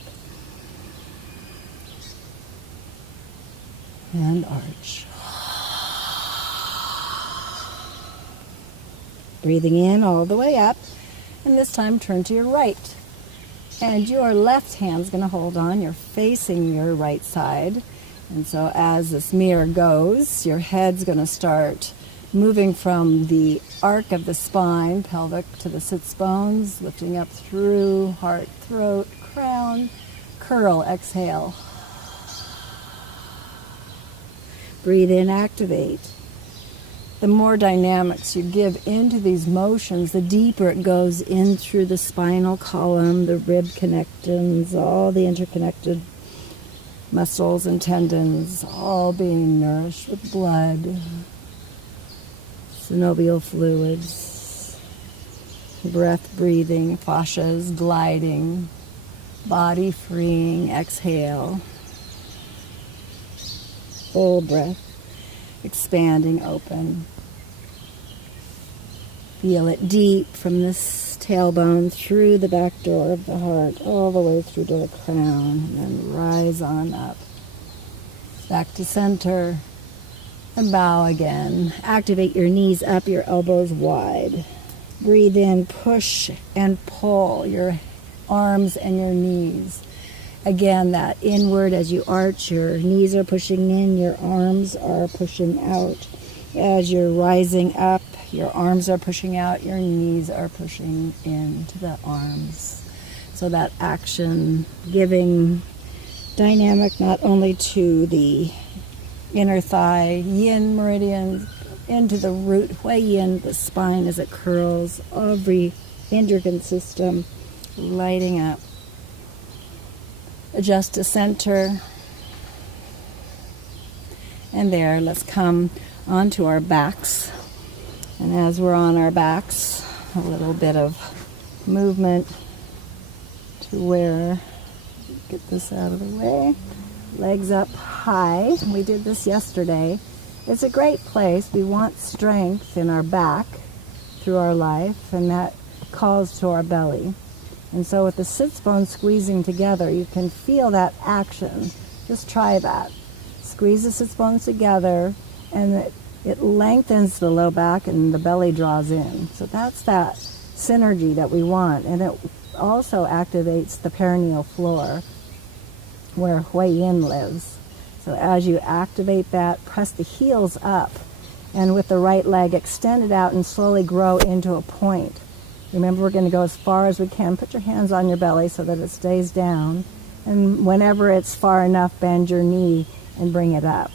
And arch. Breathing in all the way up. And this time turn to your right. And your left hand's going to hold on. You're facing your right side. And so as this mirror goes, your head's going to start moving from the arc of the spine, pelvic to the sits bones, lifting up through heart, throat, crown, curl, exhale. Breathe in, activate. The more dynamics you give into these motions, the deeper it goes in through the spinal column, the rib connections, all the interconnected muscles and tendons, all being nourished with blood, synovial fluids, breath breathing, fascias gliding, body freeing, exhale, full breath, expanding, open. Feel it deep from this tailbone through the back door of the heart, all the way through to the crown, and then rise on up. Back to center, and bow again. Activate your knees up, your elbows wide. Breathe in, push and pull your arms and your knees. Again, that inward as you arch, your knees are pushing in, your arms are pushing out. As you're rising up, your arms are pushing out, your knees are pushing into the arms. So that action giving dynamic not only to the inner thigh, yin meridian, into the root, hui yin, the spine as it curls, every endocrine system lighting up. Adjust to center. And there, let's come onto our backs. And as we're on our backs, a little bit of movement to where, get this out of the way, legs up high. We did this yesterday. It's a great place. We want strength in our back through our life, and that calls to our belly. And so with the sits bones squeezing together, you can feel that action. Just try that. Squeeze the sits bones together, and it lengthens the low back and the belly draws in. So that's that synergy that we want. And it also activates the perineal floor where hui yin lives. So as you activate that, press the heels up, and with the right leg, extend it out and slowly grow into a point. Remember, we're going to go as far as we can. Put your hands on your belly so that it stays down. And whenever it's far enough, bend your knee and bring it up.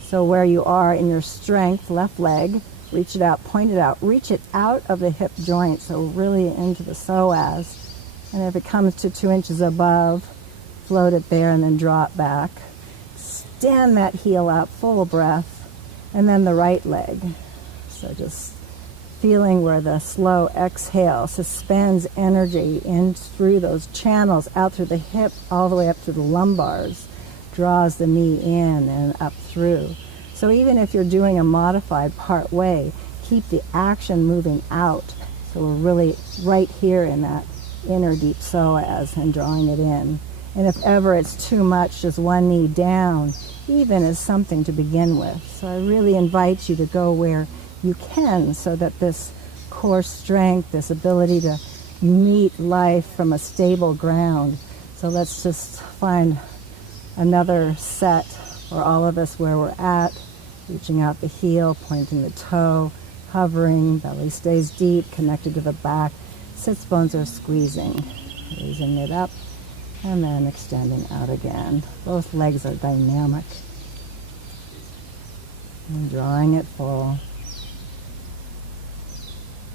So where you are in your strength, left leg, reach it out, point it out. Reach it out of the hip joint, so really into the psoas. And if it comes to 2 inches above, float it there and then draw it back. Stand that heel up, full breath. And then the right leg. So just feeling where the slow exhale suspends energy in through those channels, out through the hip, all the way up to the lumbars, draws the knee in and up through. So even if you're doing a modified part way, keep the action moving out. So we're really right here in that inner deep psoas and drawing it in. And if ever it's too much, just one knee down, even is something to begin with. So I really invite you to go where you can, so that this core strength, this ability to meet life from a stable ground. So let's just find another set for all of us where we're at. Reaching out the heel, pointing the toe, hovering, belly stays deep, connected to the back. Sits bones are squeezing. Raising it up, and then extending out again. Both legs are dynamic. And drawing it full.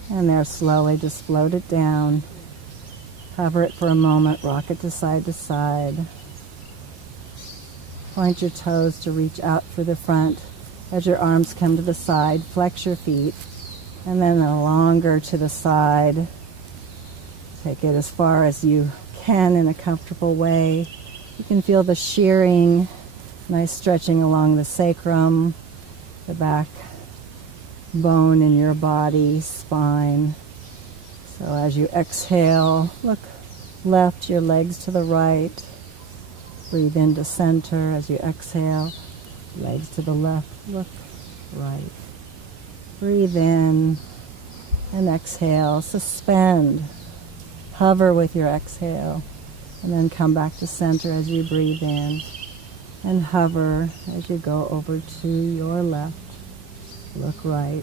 And there, slowly just float it down. Hover it for a moment, rock it to side. Point your toes to reach out for the front. As your arms come to the side, flex your feet. And then longer to the side. Take it as far as you can in a comfortable way. You can feel the shearing, nice stretching along the sacrum, the back bone in your body, spine. So as you exhale, look left, your legs to the right. Breathe into center as you exhale. Legs to the left, look right. Breathe in and exhale. Suspend. Hover with your exhale. And then come back to center as you breathe in. And hover as you go over to your left. Look right.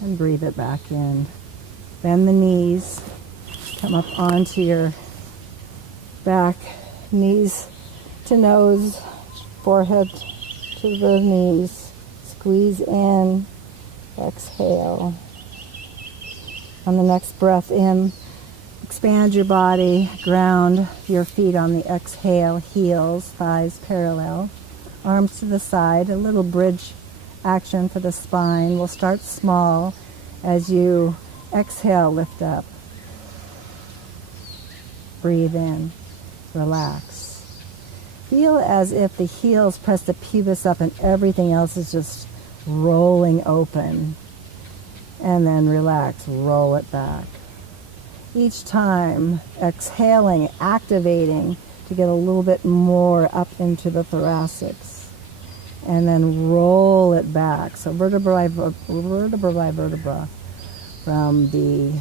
And breathe it back in. Bend the knees. Come up onto your back. Knees to nose. Forehead to the knees. Squeeze in. Exhale. On the next breath in, expand your body. Ground your feet on the exhale. Heels, thighs parallel. Arms to the side. A little bridge action for the spine. We'll start small. As you exhale, lift up. Breathe in. Relax. Feel as if the heels press the pubis up and everything else is just rolling open. And then relax. Roll it back. Each time, exhaling, activating to get a little bit more up into the thoracics. And then roll it back. So vertebra by vertebra. From the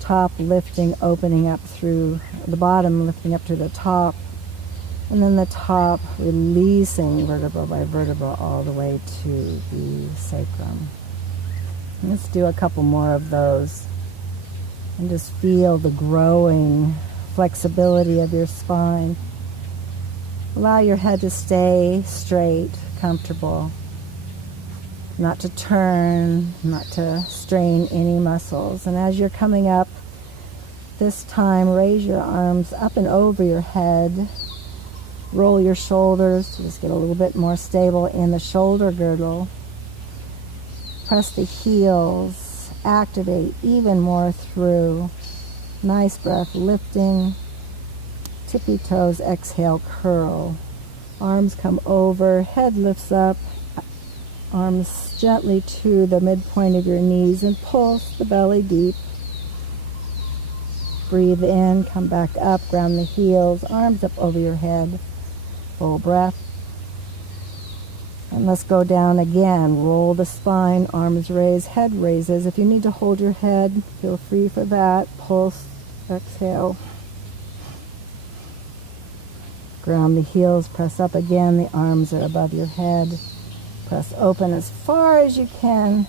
top lifting, opening up through the bottom, lifting up to the top. And then the top releasing vertebra by vertebra all the way to the sacrum. Let's do a couple more of those. And just feel the growing flexibility of your spine. Allow your head to stay straight, comfortable. Not to turn, not to strain any muscles. And as you're coming up, this time raise your arms up and over your head. Roll your shoulders to just get a little bit more stable in the shoulder girdle. Press the heels, activate even more through. Nice breath, lifting. Tippy toes, exhale, curl. Arms come over, head lifts up. Arms gently to the midpoint of your knees and pulse the belly deep. Breathe in, come back up, ground the heels, arms up over your head. Full breath. And let's go down again. Roll the spine, arms raised, head raises. If you need to hold your head, feel free for that. Pulse, exhale. Ground the heels, press up again. The arms are above your head. Press open as far as you can.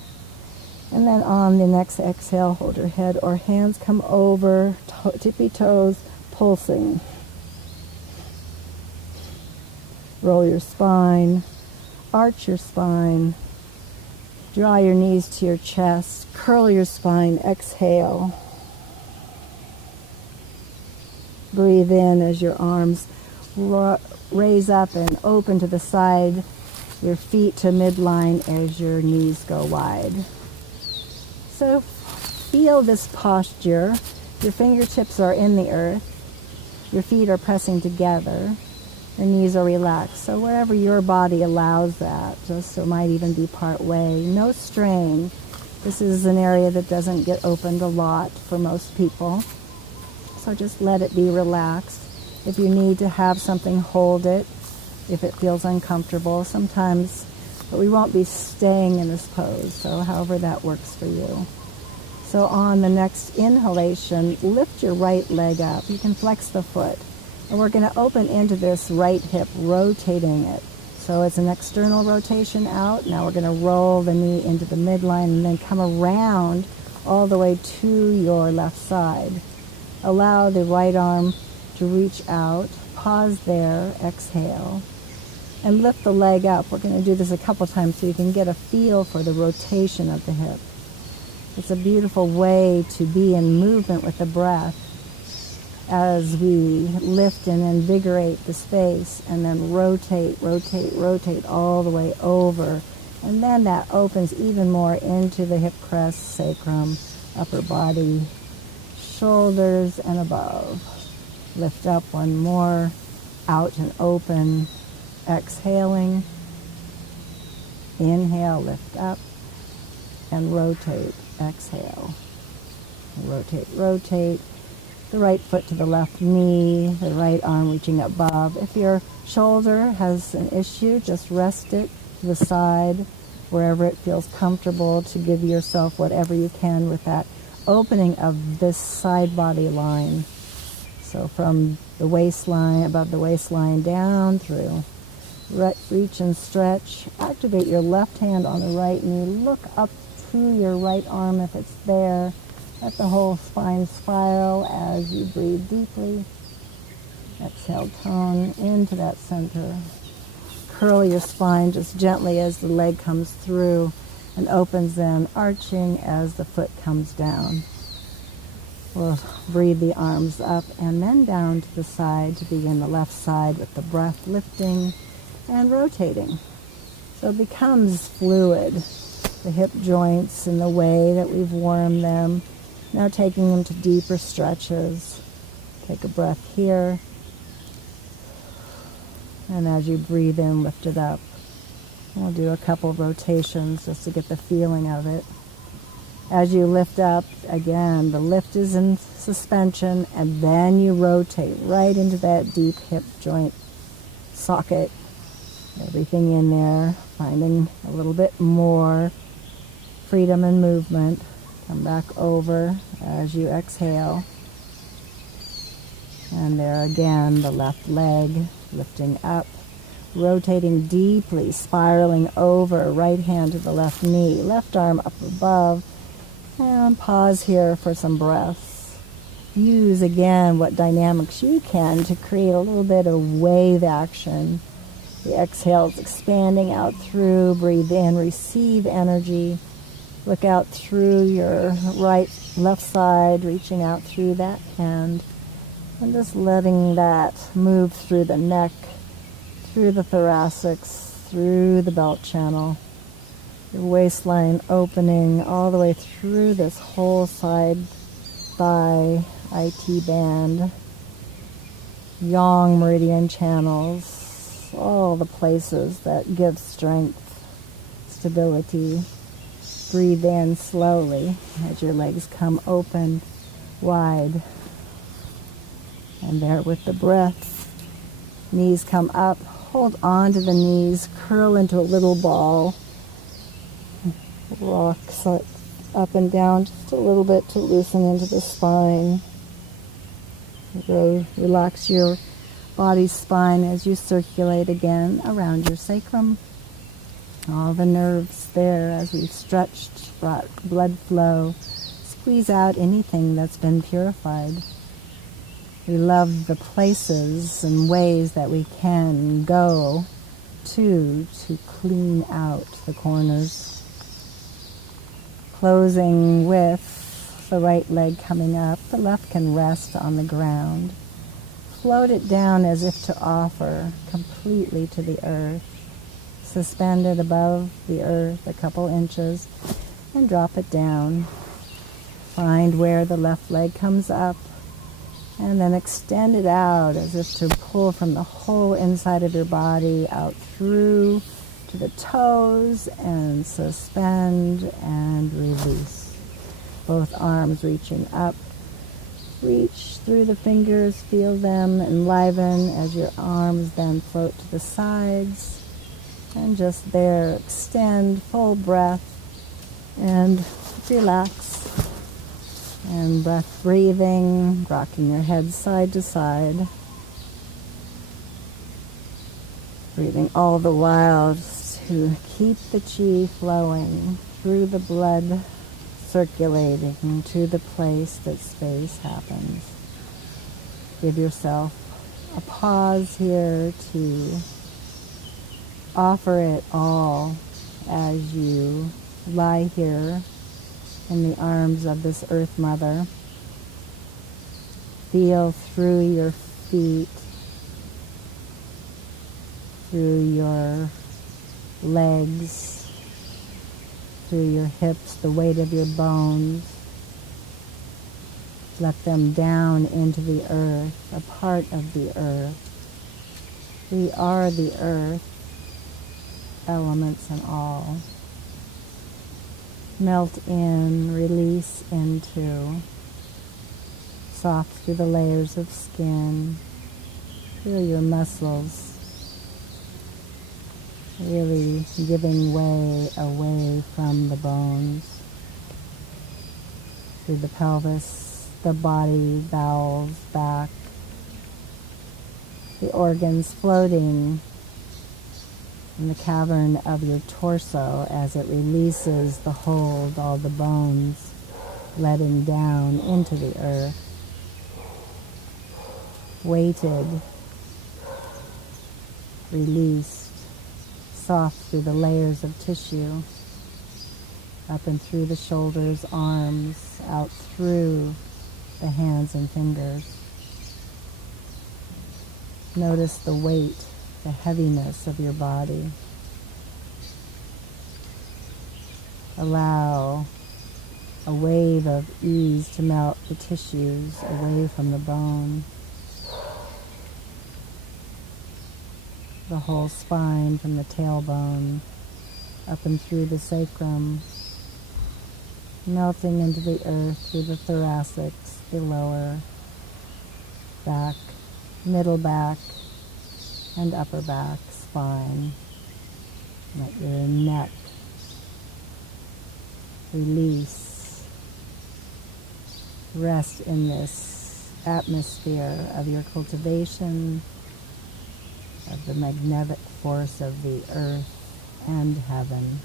And then on the next exhale, hold your head or hands come over, tippy toes, pulsing. Roll your spine, arch your spine, draw your knees to your chest, curl your spine, exhale. Breathe in as your arms raise up and open to the side, your feet to midline as your knees go wide. So feel this posture. Your fingertips are in the earth. Your feet are pressing together. Your knees are relaxed. So wherever your body allows that, just it might even be part way. No strain. This is an area that doesn't get opened a lot for most people. So just let it be relaxed. If you need to have something, hold it. If it feels uncomfortable, sometimes, but we won't be staying in this pose, so however that works for you. So on the next inhalation, lift your right leg up. You can flex the foot. And we're going to open into this right hip, rotating it So it's an external rotation out. Now we're going to roll the knee into the midline and then come around all the way to your left side. Allow the right arm to reach out. Pause there. Exhale. And lift the leg up. We're going to do this a couple times so you can get a feel for the rotation of the hip. It's a beautiful way to be in movement with the breath as we lift and invigorate the space, and then rotate, rotate, rotate all the way over. And then that opens even more into the hip crest, sacrum, upper body, shoulders, and above. Lift up one more, out and open, exhaling. Inhale, lift up, and rotate, exhale. Rotate, rotate. The right foot to the left knee, the right arm reaching above. If your shoulder has an issue, just rest it to the side, wherever it feels comfortable, to give yourself whatever you can with that opening of this side body line. So from the waistline, above the waistline, down through. Reach and stretch. Activate your left hand on the right knee. Look up through your right arm if it's there. Let the whole spine spiral as you breathe deeply. Exhale, tone into that center. Curl your spine just gently as the leg comes through and opens then, arching as the foot comes down. We'll breathe the arms up and then down to the side to begin the left side with the breath lifting and rotating. So it becomes fluid, the hip joints in the way that we've warmed them. Now taking them to deeper stretches. Take a breath here. And as you breathe in, lift it up. We'll do a couple of rotations just to get the feeling of it. As you lift up, again, the lift is in suspension, and then you rotate right into that deep hip joint socket. Everything in there, finding a little bit more freedom and movement. Come back over as you exhale. And there again, the left leg lifting up, rotating deeply, spiraling over, right hand to the left knee, left arm up above, and pause here for some breaths. Use again what dynamics you can to create a little bit of wave action. The exhale is expanding out through, breathe in, receive energy. Look out through your left side, reaching out through that hand, and just letting that move through the neck, through the thoracics, through the belt channel. Your waistline opening all the way through this whole side thigh, IT band, yang meridian channels, all the places that give strength, stability. Breathe in slowly as your legs come open, wide. And there with the breath, knees come up, hold on to the knees, curl into a little ball. Rock up and down just a little bit to loosen into the spine. Relax your body's spine as you circulate again around your sacrum. All the nerves there as we've stretched, brought blood flow. Squeeze out anything that's been purified. We love the places and ways that we can go to clean out the corners. Closing with the right leg coming up. The left can rest on the ground. Float it down as if to offer completely to the earth. Suspended above the earth a couple inches, and drop it down. Find where the left leg comes up, and then extend it out as if to pull from the whole inside of your body out through to the toes, and suspend and release. Both arms reaching up. Reach through the fingers, feel them enliven as your arms then float to the sides. And just there, extend, full breath, and relax. And breath breathing, rocking your head side to side. Breathing all the while to keep the chi flowing through the blood, circulating to the place that space happens. Give yourself a pause here to offer it all as you lie here in the arms of this Earth Mother. Feel through your feet, through your legs, through your hips, the weight of your bones. Let them down into the earth, a part of the earth. We are the earth, elements and all. Melt in, release into, soft through the layers of skin. Feel your muscles really giving way away from the bones. Through the pelvis, the body, bowels, back, the organs floating in the cavern of your torso as it releases the hold, all the bones letting down into the earth. Weighted, released, soft through the layers of tissue, up and through the shoulders, arms, out through the hands and fingers. Notice the weight, the heaviness of your body. Allow a wave of ease to melt the tissues away from the bone. The whole spine from the tailbone up and through the sacrum, melting into the earth through the thoracics, the lower back, middle back, and upper back, spine. Let your neck release. Rest in this atmosphere of your cultivation, of the magnetic force of the earth and heaven.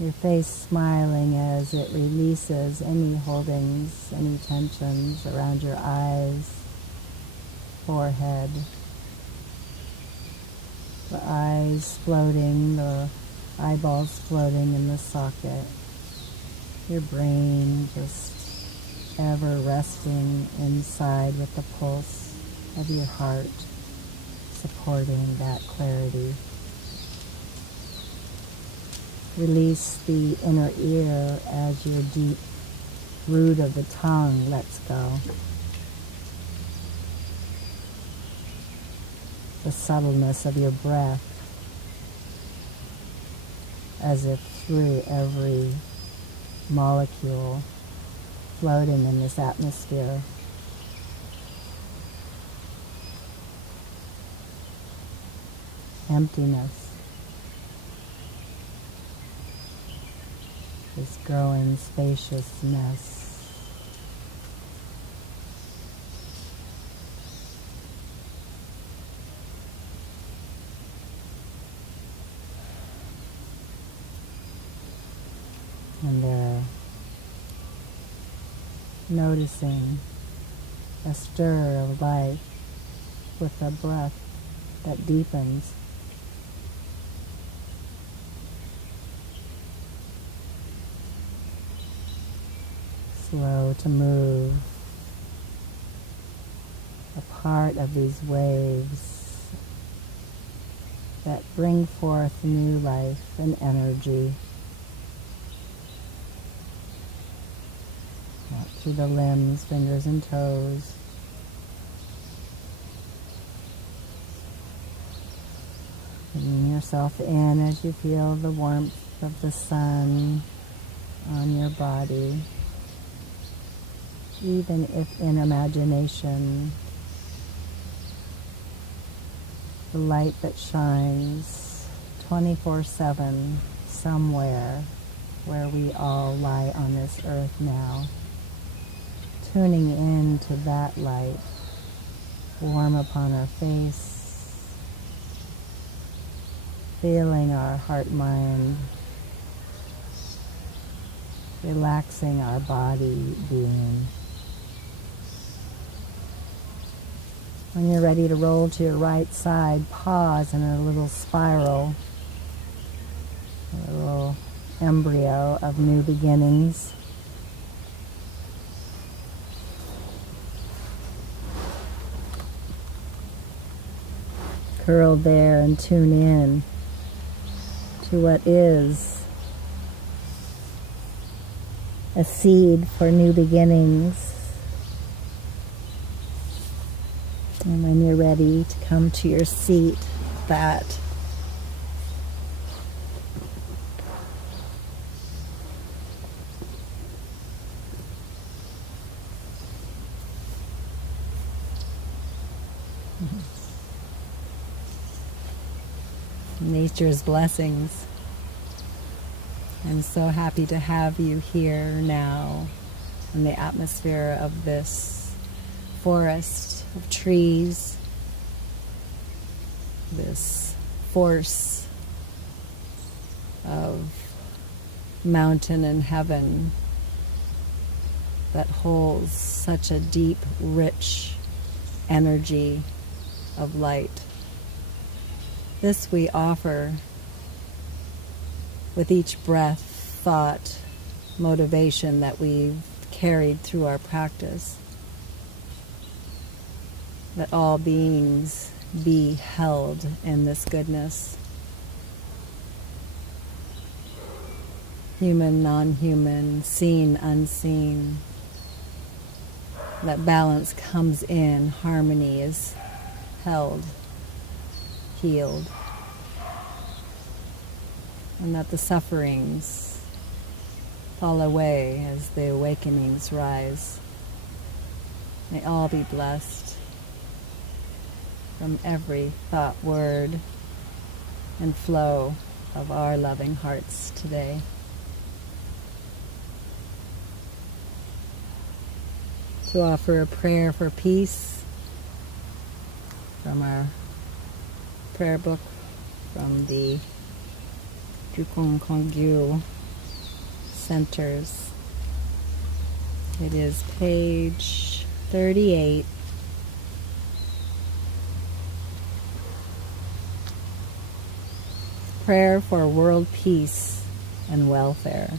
Your face smiling as it releases any holdings, any tensions around your eyes, forehead. The eyes floating, the eyeballs floating in the socket. Your brain just ever resting inside with the pulse of your heart, supporting that clarity. Release the inner ear as your deep root of the tongue lets go. The subtleness of your breath as if through every molecule floating in this atmosphere. Emptiness is growing spaciousness. And there, noticing a stir of life with a breath that deepens. Slow to move, a part of these waves that bring forth new life and energy. Out through the limbs, fingers and toes. Bringing yourself in as you feel the warmth of the sun on your body. Even if in imagination, the light that shines 24/7 somewhere where we all lie on this earth now. Tuning in to that light, warm upon our face, feeling our heart-mind, relaxing our body being. When you're ready to roll to your right side, pause in a little spiral, a little embryo of new beginnings. Curl there and tune in to what is a seed for new beginnings. And when you're ready to come to your seat, that nature's blessings. I'm so happy to have you here now in the atmosphere of this forest of trees, this force of mountain and heaven that holds such a deep, rich energy of light. This we offer with each breath, thought, motivation that we've carried through our practice. That all beings be held in this goodness. Human, non-human, seen, unseen. That balance comes in, harmony is held, healed. And that the sufferings fall away as the awakenings rise. May all be blessed from every thought, word, and flow of our loving hearts today. To offer a prayer for peace from our prayer book from the Qigong centers. It is page 38. Prayer for world peace and welfare.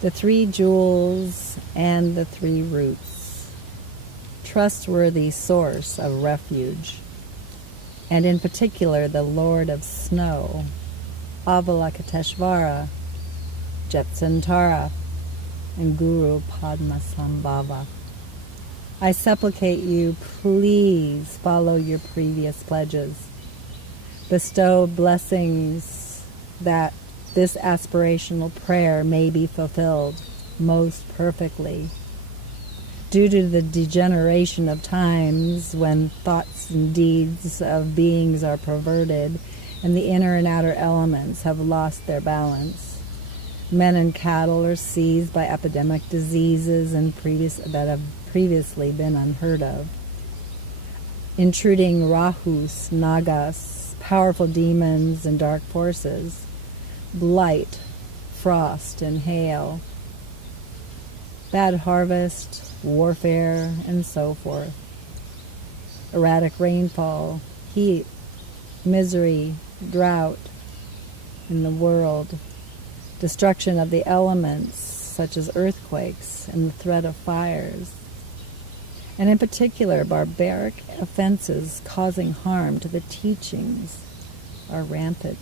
The three jewels and the three roots. Trustworthy source of refuge. And in particular, the Lord of Snow, Avalokiteshvara, Jetsantara, and Guru Padmasambhava. I supplicate you, please follow your previous pledges. Bestow blessings that this aspirational prayer may be fulfilled most perfectly. Due to the degeneration of times when thoughts and deeds of beings are perverted and the inner and outer elements have lost their balance. Men and cattle are seized by epidemic diseases that have previously been unheard of. Intruding Rahus, Nagas, powerful demons and dark forces, blight, frost and hail, bad harvest, warfare, and so forth. Erratic rainfall, heat, misery, drought in the world, destruction of the elements such as earthquakes and the threat of fires, and in particular barbaric offenses causing harm to the teachings are rampant.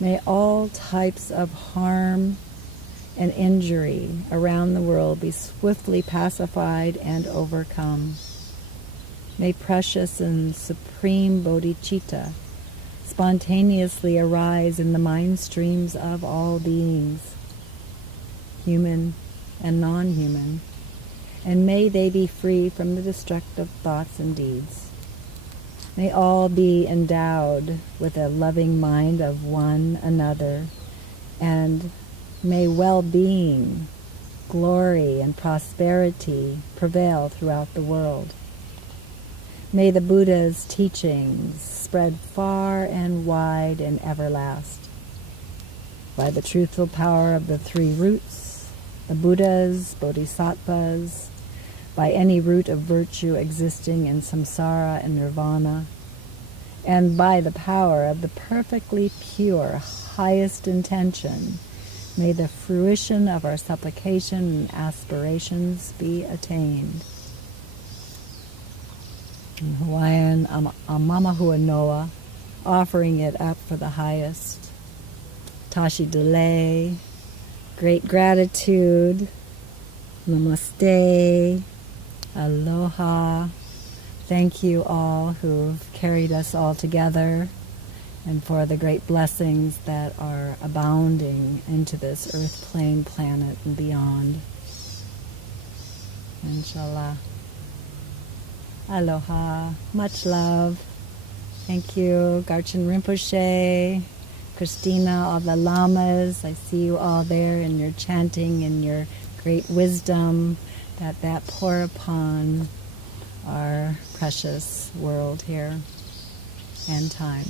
May all types of harm and injury around the world be swiftly pacified and overcome. May precious and supreme bodhicitta spontaneously arise in the mind streams of all beings, human and non-human, and may they be free from the destructive thoughts and deeds. May all be endowed with a loving mind of one another, and may well-being, glory, and prosperity prevail throughout the world. May the Buddha's teachings spread far and wide and everlast. By the truthful power of the three roots, the Buddhas, Bodhisattvas, by any root of virtue existing in samsara and nirvana, and by the power of the perfectly pure, highest intention, may the fruition of our supplication and aspirations be attained. In Hawaiian, Amamahua Noa, offering it up for the highest. Tashi Dule, great gratitude, namaste, aloha. Thank you all who've carried us all together, and for the great blessings that are abounding into this earth plane planet and beyond. Inshallah. Aloha. Much love. Thank you, Garchen Rinpoche, Christina, all the lamas. I see you all there in your chanting and your great wisdom that pour upon our precious world here and time.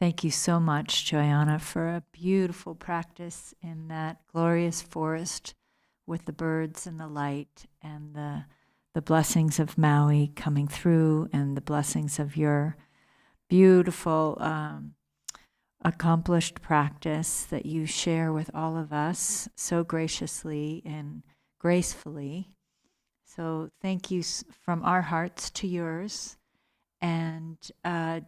Thank you so much, Joyanna, for a beautiful practice in that glorious forest with the birds and the light and the blessings of Maui coming through and the blessings of your beautiful, accomplished practice that you share with all of us so graciously and gracefully. So thank you from our hearts to yours. And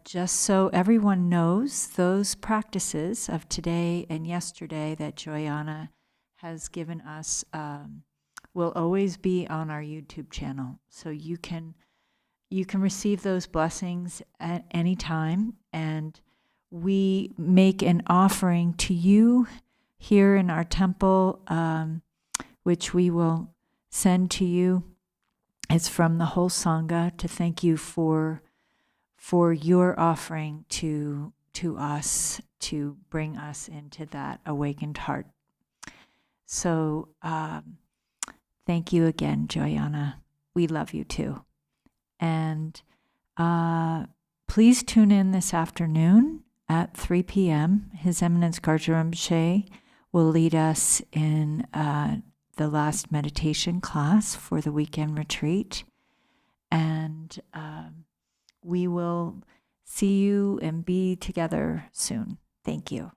just so everyone knows, those practices of today and yesterday that Joyanna has given us will always be on our YouTube channel. So you can receive those blessings at any time. And we make an offering to you here in our temple, which we will send to you. It's from the whole Sangha to thank you for your offering to us to bring us into that awakened heart. So thank you again, Joyanna. We love you too. And please tune in this afternoon at 3 p.m. His Eminence Garchen Rinpoche will lead us in the last meditation class for the weekend retreat. And we will see you and be together soon. Thank you.